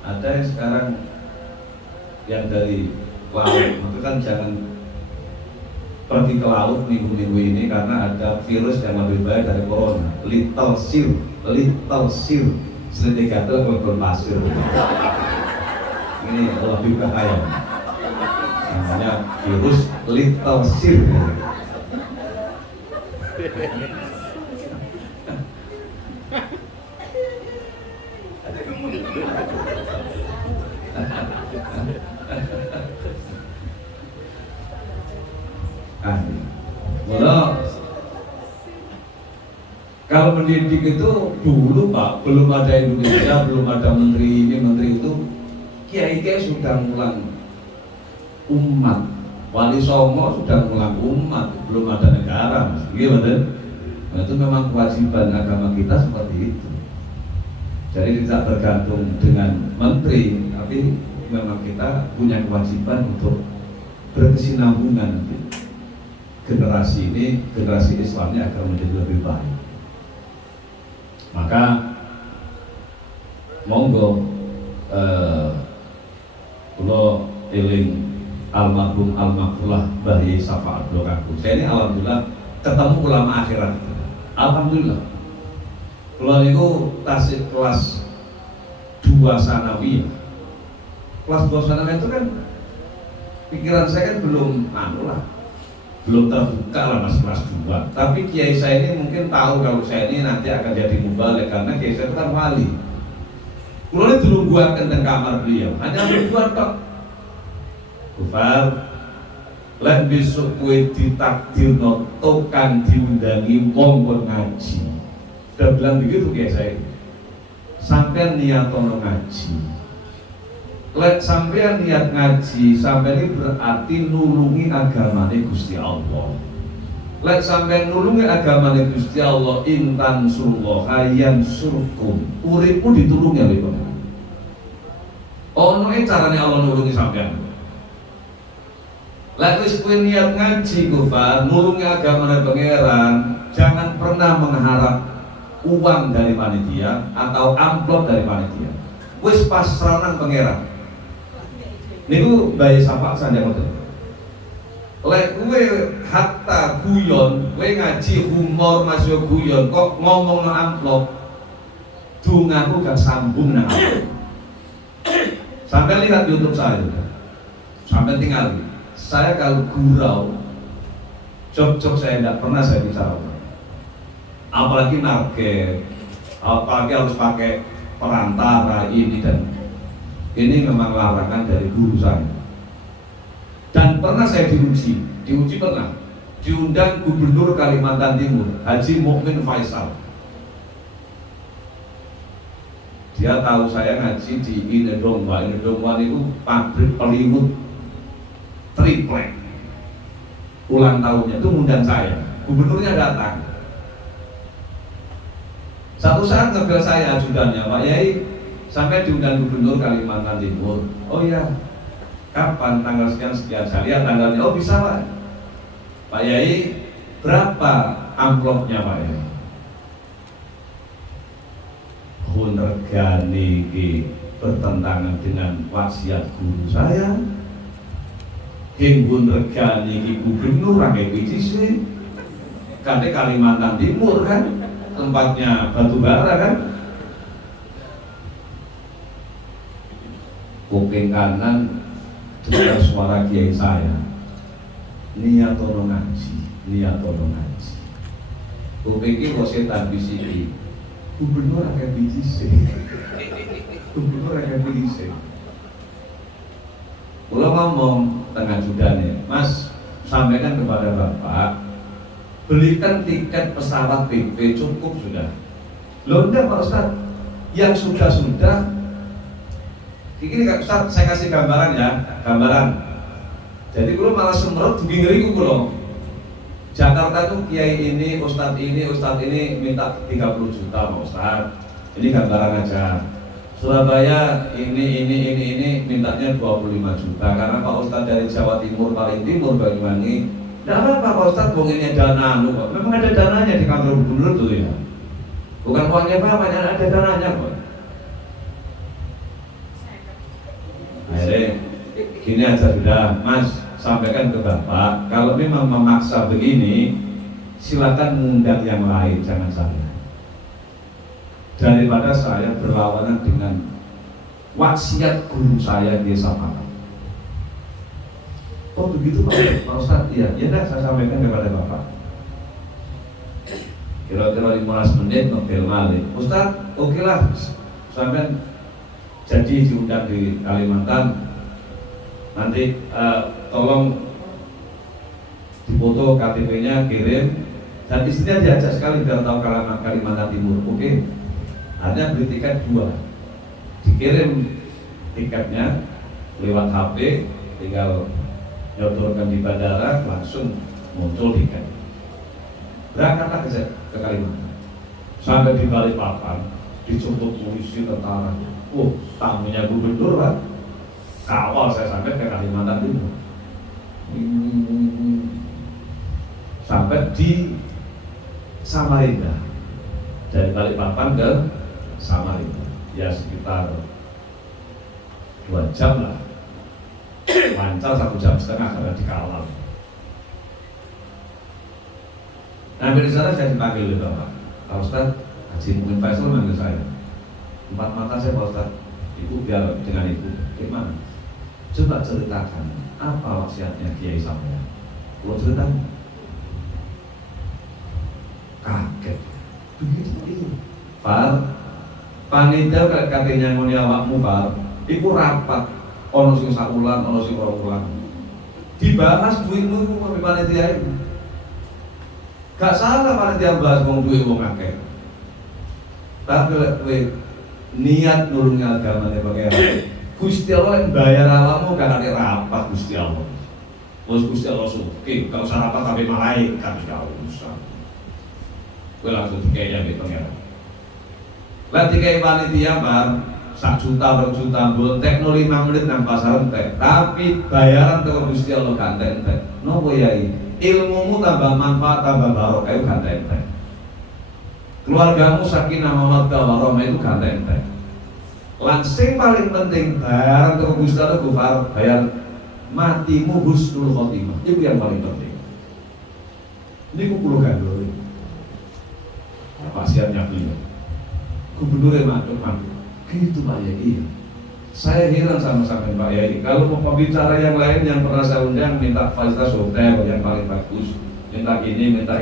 ada yang sekarang yang dari laut. Itu kan jangan pergi ke laut minggu-minggu ini karena ada virus yang lebih baik dari corona. Little seal, selidik gatel kalau pasir. Ini lebih bahaya. Namanya virus little seal. Kalau mendidik itu dulu Pak, belum ada Indonesia, belum ada menteri ini, menteri itu, kiai-kiai sudah ngulang umat, wali songo sudah ngulang umat, belum ada negara, gimana? Nah, itu memang kewajiban agama kita seperti itu. Jadi tidak tergantung dengan menteri, tapi memang kita punya kewajiban untuk berkesinambungan. Generasi ini, generasi Islamnya akan menjadi lebih baik. Maka monggo kula eling almarhum almarhumah Mbah Yai Syafaat Blokaku. Saya ini alhamdulillah ketemu ulama akhirat. Alhamdulillah. Kula niku tasik kelas 2 sanawiyah. Kelas 2 sanawiyah itu kan pikiran saya kan belum belum terbuka lah mas kelas 2. Tapi kiai saya ini mungkin tahu kalau saya ini nanti akan jadi mubalik karena kiai saya itu kan wali. Kulo ini dulu buat tentang kamar beliau, hanya berdua tok. Kufar, lan besok kue ditakdir notokan diundangi wong kon ngaji. Sudah bilang begitu kiai saya. Sampai niatono ngaji. Lek sampean niat ngaji, sampean ini berarti nulungi agamane Gusti Allah. Lek sampean nulungi agamane Gusti Allah, intan surullah ayan surkum. Uripmu ditulungi oleh Pangeran. Ono carane Allah nulungi sampean. Lek wis kowe niat ngaji kufar, nulungi agamane Pangeran, jangan pernah mengharap uang dari panitia atau amplop dari panitia. Wis pasrah nang Pangeran. Niku bayi sapa saja ngoten. Lek kowe hatta guyon, kowe ngaji humor masuk guyon kok ngomong nang amplop. Dungaku gak sambung nang amplop. Sampai lihat YouTube saya. Sampai tinggal. Saya kalau gurau job-job saya tidak pernah saya bicara. Apalagi narget, apalagi harus pakai perantara ini dan ini memang larangan dari guru saya. Dan pernah saya diuji pernah. Diundang Gubernur Kalimantan Timur, Haji Mukmin Faisal. Dia tahu saya ngaji di Inedongwa itu pabrik peliwut triplek. Ulang tahunnya itu ngundang saya. Gubernurnya datang. Satu saat ngebel saya ajudannya, Pak Yai, sampai diundang Gubernur Kalimantan Timur. Oh iya, kapan tanggal sekian saya lihat tanggalnya. Oh bisa Pak. Pak Yai, berapa amplopnya Pak Yai? Regani bertentangan dengan wasiat guru saya. Himbun regani gubernur rakyat PCC. Karena Kalimantan Timur kan tempatnya batu bara kan. Kuping kanan dengar suara kiai saya, niat tolong ngaji. Kuping ini kok setan bisiki, gubernur akan bisik. Kalau ngomong tengah judane, Mas sampaikan kepada Bapak, belikan tiket pesawat PP cukup sudah. Loh enggak Pak Ustadz, yang sudah Ini Ustaz, saya kasih gambaran ya, gambaran. Jadi kalau malah semerut dugi ngeriku kalau Jakarta tuh kiai ini, ustadz ini minta 30 juta Pak Ustadz. Ini gambaran aja. Surabaya ini mintanya 25 juta karena Pak Ustadz dari Jawa Timur, paling timur Banyuwangi. Tidak apa-apa Pak Ustadz, bonginnya dana Pak. Memang ada dananya di kantor gubernur tuh ya. Bukan uangnya apa, ada dananya Pak. Akhirnya gini aja sudah, Mas, sampaikan ke Bapak, kalau memang memaksa begini, silakan mengundang yang lain, jangan saya. Daripada saya berlawanan dengan wasiat guru saya di Sapaka. Oh begitu Pak Ustadz? Iya, ya dah saya sampaikan kepada Bapak. Kira-kira 15 menit ngobrol malih. Ustadz, oke lah, sampai jadi diundang di Kalimantan. Nanti tolong dipoto KTP-nya, kirim, dan istrinya diajak sekali biar tahu Kalimantan Timur. Oke, hanya beli tiket 2, dikirim tiketnya lewat HP, tinggal nyodorkan di bandara, langsung muncul tiket. Berangkatlah ke Kalimantan. Sampai di Balikpapan dijemput polisi, tentara. Tamunya gubernur Pak. Kawal saya sampai ke Kalimantan Timur. Sampai di Samarinda. Dari Balikpapan ke Samarinda. Ya sekitar 2 jam lah. Lancar 1,5 jam karena dikawal. Sampai di sana saya dipanggil oleh Bapak. Pak Ustadz, Haji Muin Faisal manggil saya. 4 mata saya Pak Ustadz. Ibu biar dengan ibu. Gimana? Coba ceritakan apa wasiatnya Kiai sampean. Kalau cerita kaget. Begitu itu. Par, panitia katanya ngoni awakmu Par. Iku rapat. Ono sing sakulan, ono sing rong wulan. Dibahas duitmu sampai panitia itu. Gak salah panitia bahas wong duit wong akeh. Tapi kowe niat nulungi agamane pangeran. Gusti Allah yang bayar awakmu kan ada rapat Gusti Allah. Gusti Allah suki, kalau usah rapat sampai malaikat gak usah. Kowe langsung dikaya mbek pangeran. Lah dikaya panitia Pak, 1 juta, 2 juta, bontek 5 menit nang pasar entek. Tapi bayaran ke Gusti Allah kan entek. Nopo yai? Ilmumu tambah manfaat, tambah barokah itu kan entek. Keluargamu sakinah mawaddah warahmah itu kan entek. Langsing paling penting bayaran ke Gusti Allah gufar, bayar matimu husnul khotimah. Itu yang paling penting. Ini kumpul gandul. Apa siapnya beliau? Gubernur mantuk. Gitu Pak Yai. Iya. Saya heran sama Pak Yai. Kalau mau pembicara yang lain yang pernah saya undang minta fasilitas hotel yang paling bagus, minta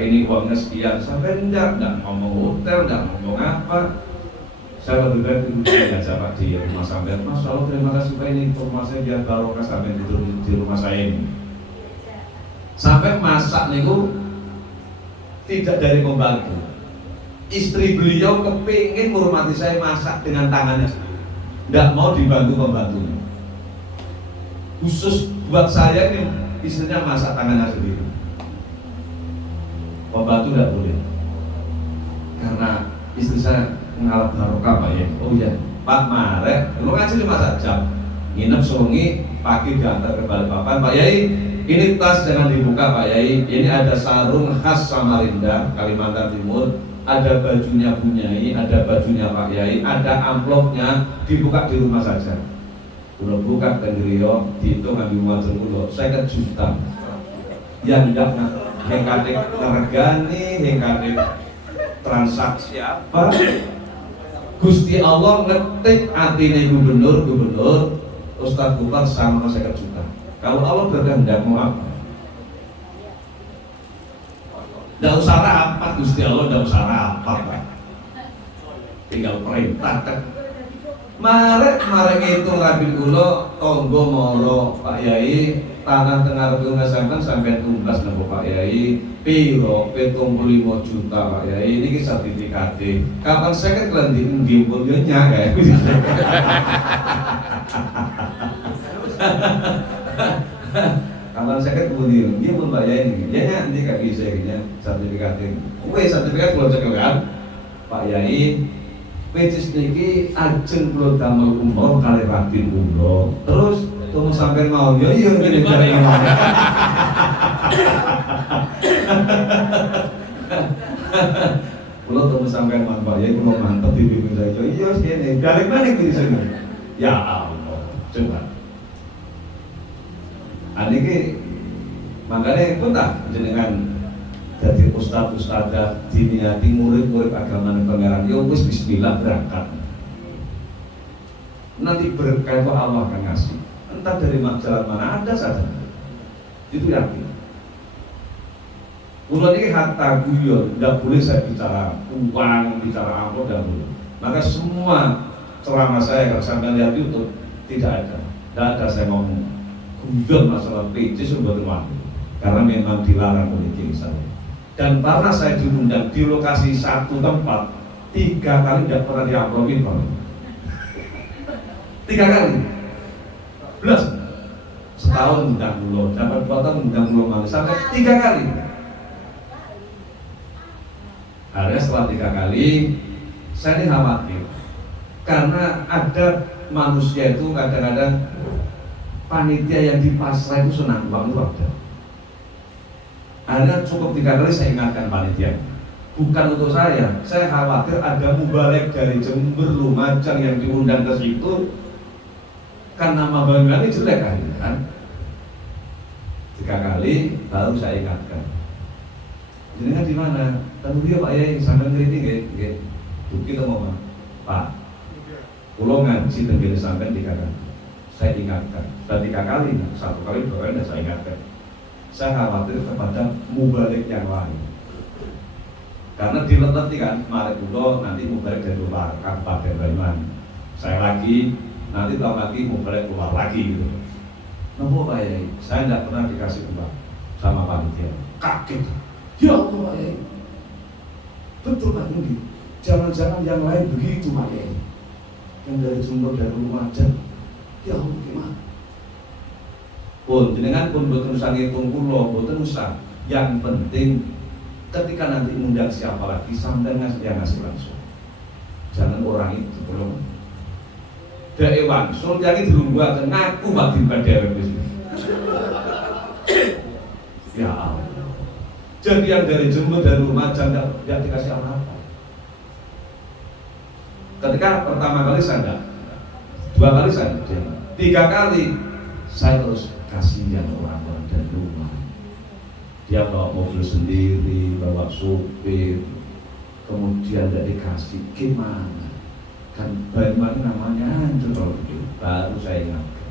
ini uangnya sekian, sampai enggak ngomong hotel, enggak ngomong apa. Saya lebih baik duduk aja Pak di rumah sampean. Mas, Allah terima kasih Pak, ini informasinya biar barokah sampai di rumah saya ini. Sampai masak niku tidak dari pembantu. Istri beliau kepingin menghormati saya masak dengan tangannya sendiri. Tidak mau dibantu pembantunya. Khusus buat saya ini istrinya masak tangannya sendiri. Pembantu tidak boleh. Karena istri saya mengalami barokah Pak ya. Oh iya, Pak Marek, lu ngaji 5 jam. Nginep sungi, pagi diantar ke Balikpapan. Pak Yai, ini tas jangan dibuka Pak Yai. Ini ada sarung khas Samarinda, Kalimantan Timur. Ada bajunya Bu Nyai, ada bajunya Pak Yai, ada amplopnya, dibuka di rumah saja. Kalau buka dan Rio, dihitung ambil wajar ulo, saya kejutan. Yang tidak hengkate regani, hengkate transaksi apa? Gusti Allah ngetik atine gubernur Ustadz Gufar sama saya juta. Kalau Allah berkehendak mau apa? Tidak usah rapat Gusti Allah, tidak usah rapat. Tinggal perintah kan. Marek ngitung rapi kula tonggo moro Pak Yai, tanah tengah kula sampean sampai tumbas nang Pak Yai, piro 75 juta Pak Yai, niki sertifikate. Kapan saya kan kelan di pun yo nyak. Kapan sakit kemudian dia pun bayarin, dia nanti gak bisa gini sertifikatnya. Oke sertifikat kalau cekel kan, Pak Yai, pecis niki ajeng kalau damel umroh kali ratin umroh, terus tunggu sampai mau, ya iya gini cari nama. Kalau tunggu sampai mau Pak Yai, kalau mantep dibimbing saya, iya sih, balik mana di sini? Ya Allah, coba. Aniki makanya pun tak jenengan jadi ustad-ustadzah diniati murid-murid agama pangeran ya wis bismillah berangkat. Nanti berkah itu Allah akan ngasih. Entah dari jalan mana ada saja. Itu yakin. Ulah ini hatta guyon, tidak boleh saya bicara uang, bicara apa, tidak boleh. Maka semua ceramah saya kalau sampai lihat YouTube tidak ada. Tidak ada saya ngomong guyon masalah PC sumber uang karena memang dilarang oleh kiai saya. Dan karena saya diundang di lokasi satu tempat 3 kali tidak pernah diamplokin Pak. 3 kali. Belas. Setahun undang dulu, dapat 2 tahun undang dulu malah sampai 3 kali. Akhirnya setelah 3 kali saya ini khawatir karena ada manusia itu kadang-kadang panitia yang di pasrah itu senang banget ada. Akhirnya cukup 3 kali saya ingatkan panitia. Bukan untuk saya khawatir ada mubalek dari Jember, Lumajang yang diundang ke situ kan nama bangga ini jelek kan. 3 kali baru saya ingatkan. Jenengan di mana? Tahu dia Pak Yai sampai ngeriting nggih. Bukti to mau Pak. Kulo ngaji teng sampean 3 kali. Saya ingatkan, sudah 3 kali, 1 kali, 2 kali, saya ingatkan. Saya khawatir kepada mubalik yang lain. Karena dileteti kan, kemarin dulu nanti mubalik dari luar Kabupaten Banyuwangi. Saya lagi, nanti tahun lagi mubalik keluar lagi gitu. Nemu Pak Yai, saya tidak pernah dikasih uang sama panitia. Kaget. Ya Allah Pak Yai. Betul Pak Yai. Jangan-jangan yang lain begitu Pak Yai. Yang dari Jember dari Lumajang. Ya Allah gimana? Pun jenengan pun boten usah ngitung kula, boten usah. Yang penting ketika nanti undang siapa lagi sampai ngasih langsung. Jangan orang itu belum. Dek wangsul jadi dirungguaken ngaku batin badhe wis. Ya Allah. Jadi yang dari Jember dan Lumajang tidak dikasih apa-apa. Ketika pertama kali saya enggak, 2 kali saya tidak. 3 kali saya terus kasihan orang-orang dari rumah. Dia bawa mobil sendiri, bawa supir, kemudian tidak dikasih. Gimana? Kan Banyuwangi namanya hancur kalau begitu. Baru saya ingatkan.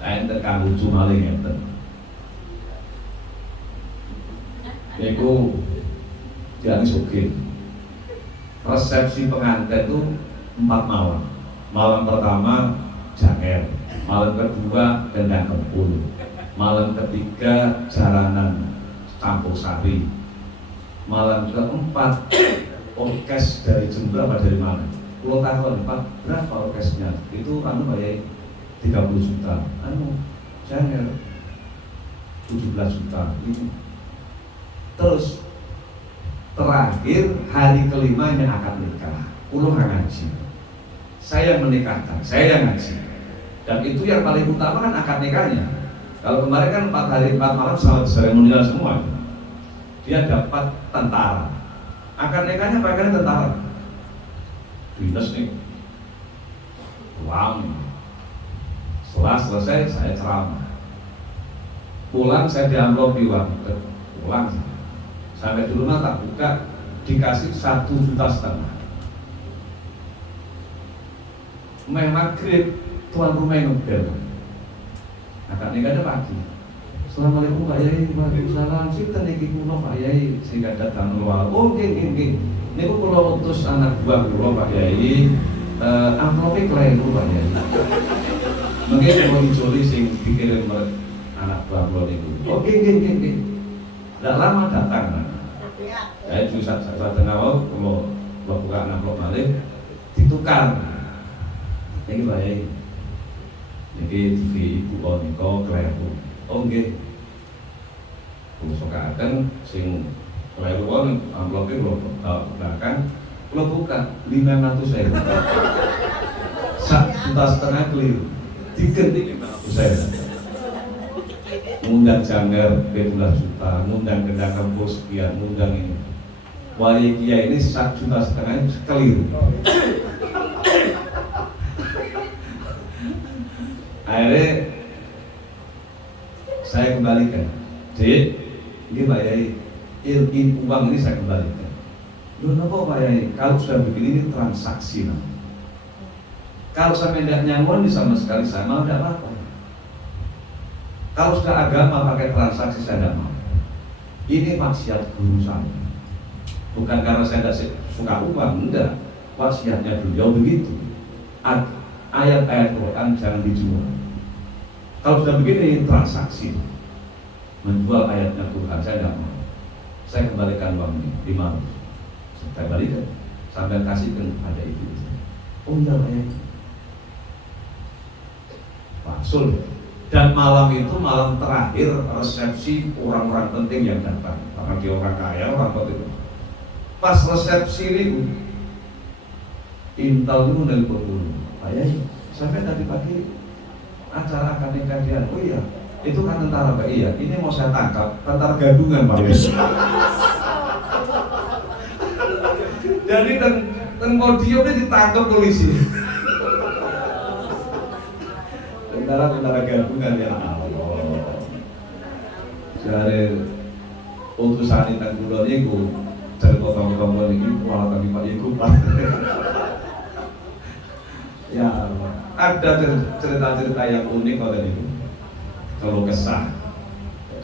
Enten kang lucu maling enten. Niku dia sugih. Resepsi pengantin itu 4 malam. Malam pertama janger, malam kedua gendang kempul, malam ketiga jaranan campur sari, malam keempat orkes dari Jember apa dari mana? Pulau Takon Pak, berapa orkesnya? Itu Pak Yai 30 juta, janger 17 juta itu. Terus terakhir hari kelimanya akad nikah, pulau ngaji. Saya menikahkan, saya yang ngaji. Dan itu yang paling utama kan akad nikahnya. Kalau kemarin kan 4 hari 4 malam sama seremonial semua. Dia dapat tentara. Akad nikahnya pakaian tentara. Dinas nih. Wow. Setelah selesai saya ceramah. Pulang saya diamplopi uang. Pulang. Sampai di rumah tak buka dikasih 1,5 juta. Maghrib tuan rumah yang ngebel. Akad nikahnya pagi. Assalamualaikum Pak Yai, waalaikumsalam. Sinten niki kula Pak Yai sing datang luar. Oh nggih. Niku kula utus anak buah kula Pak Yai. Amplope kleru Pak Yai. Mungkin mau dicuri sing dikirim oleh anak buah kula niku. Oh nggih. Tidak lama datang. Saya juga saat tengah kula buka amplop malih ditukar. Niki Pak Yai. Niki di Ibu Onika kleru. Oh nggih. Kula sokaken sing kleru won amplope kula belakang kula buka 500.000. 1,5 keliru. Diganti 500.000. Ngundang Janggar 12 juta, ngundang Gendang Kampus sekian, ngundang ini. Wali Kiai ini 1,5 juta keliru. Akhirnya saya kembalikan. Jadi, ini Pak Yai, uang ini saya kembalikan. Loh, kenapa Pak Yai? Kalau sudah begini ini transaksi nah. Kalau sampai tidak nyaman sama sekali saya malah tidak apa-apa. Kalau sudah agama pakai transaksi saya tidak mau. Ini maksiat guru saya. Bukan karena saya tidak suka uang, enggak. Wasiatnya beliau begitu. Ayat-ayat Quran jangan dijual. Kalau sudah begini transaksi, menjual ayatnya Quran saya tidak mau. Saya kembalikan uang ini 500. Saya balikan sampai kasihkan kepada ibu. Oh iya Pak Yai. Paksul. Dan malam itu malam terakhir resepsi orang-orang penting yang datang. Karena dia orang kaya, orang penting. Pas resepsi itu, Intel itu nelpon dulu. Pak Yai, sampai tadi pagi acara akan nikah dia. Oh iya, itu kan tentara Pak. Iya, ini mau saya tangkap tentara gadungan Pak Yai. Jadi Kodio ini ditangkap polisi. Tentara gabungan ya Allah. Dari utusan Intan Kulo niku cerita tonggo-tonggo niki malah kami Pak Iku Pak. Ya Allah. Ada cerita-cerita yang unik kalau niku. Kalau kesah.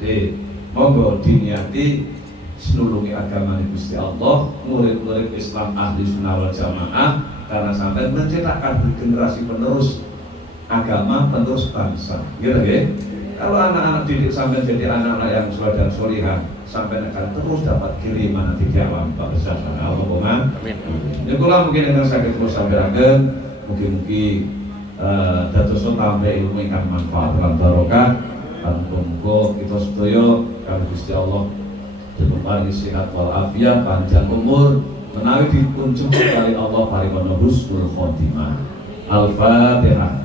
Jadi monggo diniati senulungi agama Gusti Allah, murid-murid Islam ahli sunnah wal jamaah karena sampai menciptakan generasi penerus agama, penerus bangsa. Gitu ya. Kalau anak-anak didik sampai jadi anak-anak yang soleh dan solihah sampai akan terus dapat kiriman nanti di alam bangsa. Allahumma amin. Ya kula mungkin yang sakit terus sampai agen, mungkin dados tambah ilmu ingkang manfaat lan barokah. Muga kita sedaya kang Gusti Allah diparingi sehat wal afiat, panjang umur, menawi dikunjung kali Allah paringono husnul khotimah. Al-Fatihah.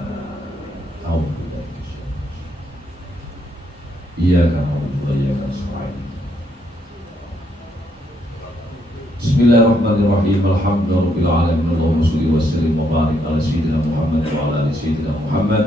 Iyyaka na'budu wa iyyaka nasta'in. Bismillahirrahmanirrahim. Alhamdulillahirabbil alamin. Allahumma shalli wa sallim wa barik ala sayyidina Muhammad wa ala ali sayyidina Muhammad.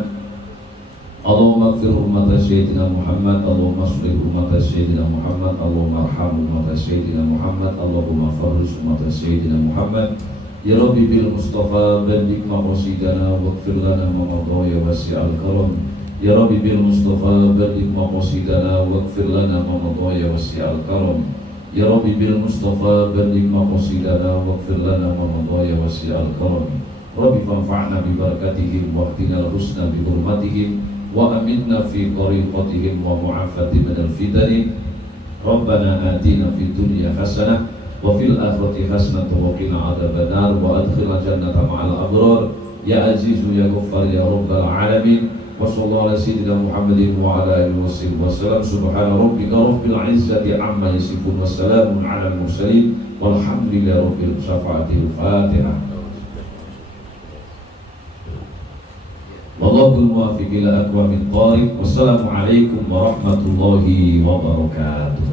Allahumma ighfir ummata sayyidina Muhammad, Allahumma shlih ummata sayyidina Muhammad, Allahumma arham ummata sayyidina Muhammad, Allahumma farrij ummata sayyidina Muhammad. Ya Rabbi bil Mustafa balligh maqasidana waghfir lana ma madha ya wasi'al karam. Ya Rabbi bil Mustafa balligh maqasidana waghfir lana ma madha ya wasi'al karam. Ya Rabbi bil Mustafa balligh maqasidana waghfir lana ma madha ya wasi'al karam. Rabbi fanfa'na bi barakatihim wa hdina al-husna bi hurmatihim wa aminna fi tariqatihim wa mu'afati minal fitani. Rabbana atina fid dunya hasanah wa fil akhirati hasanah wa qina adzabannar wa adkhilna jannata ma'al abrar ya azizu ya ghaffar ya rabbal alamin. Wa sallallahu ala sayyidina Muhammadin wa ala alihi wasallam. Subhana rabbika rabbil izzati amma yasifun wa salamun ala al-mursalin walhamdulillahi rabbil alamin. Al-Fatihah. Wallahul muwaffiq ila aqwamit thariq. Wassalamualaikum warahmatullahi wabarakatuh.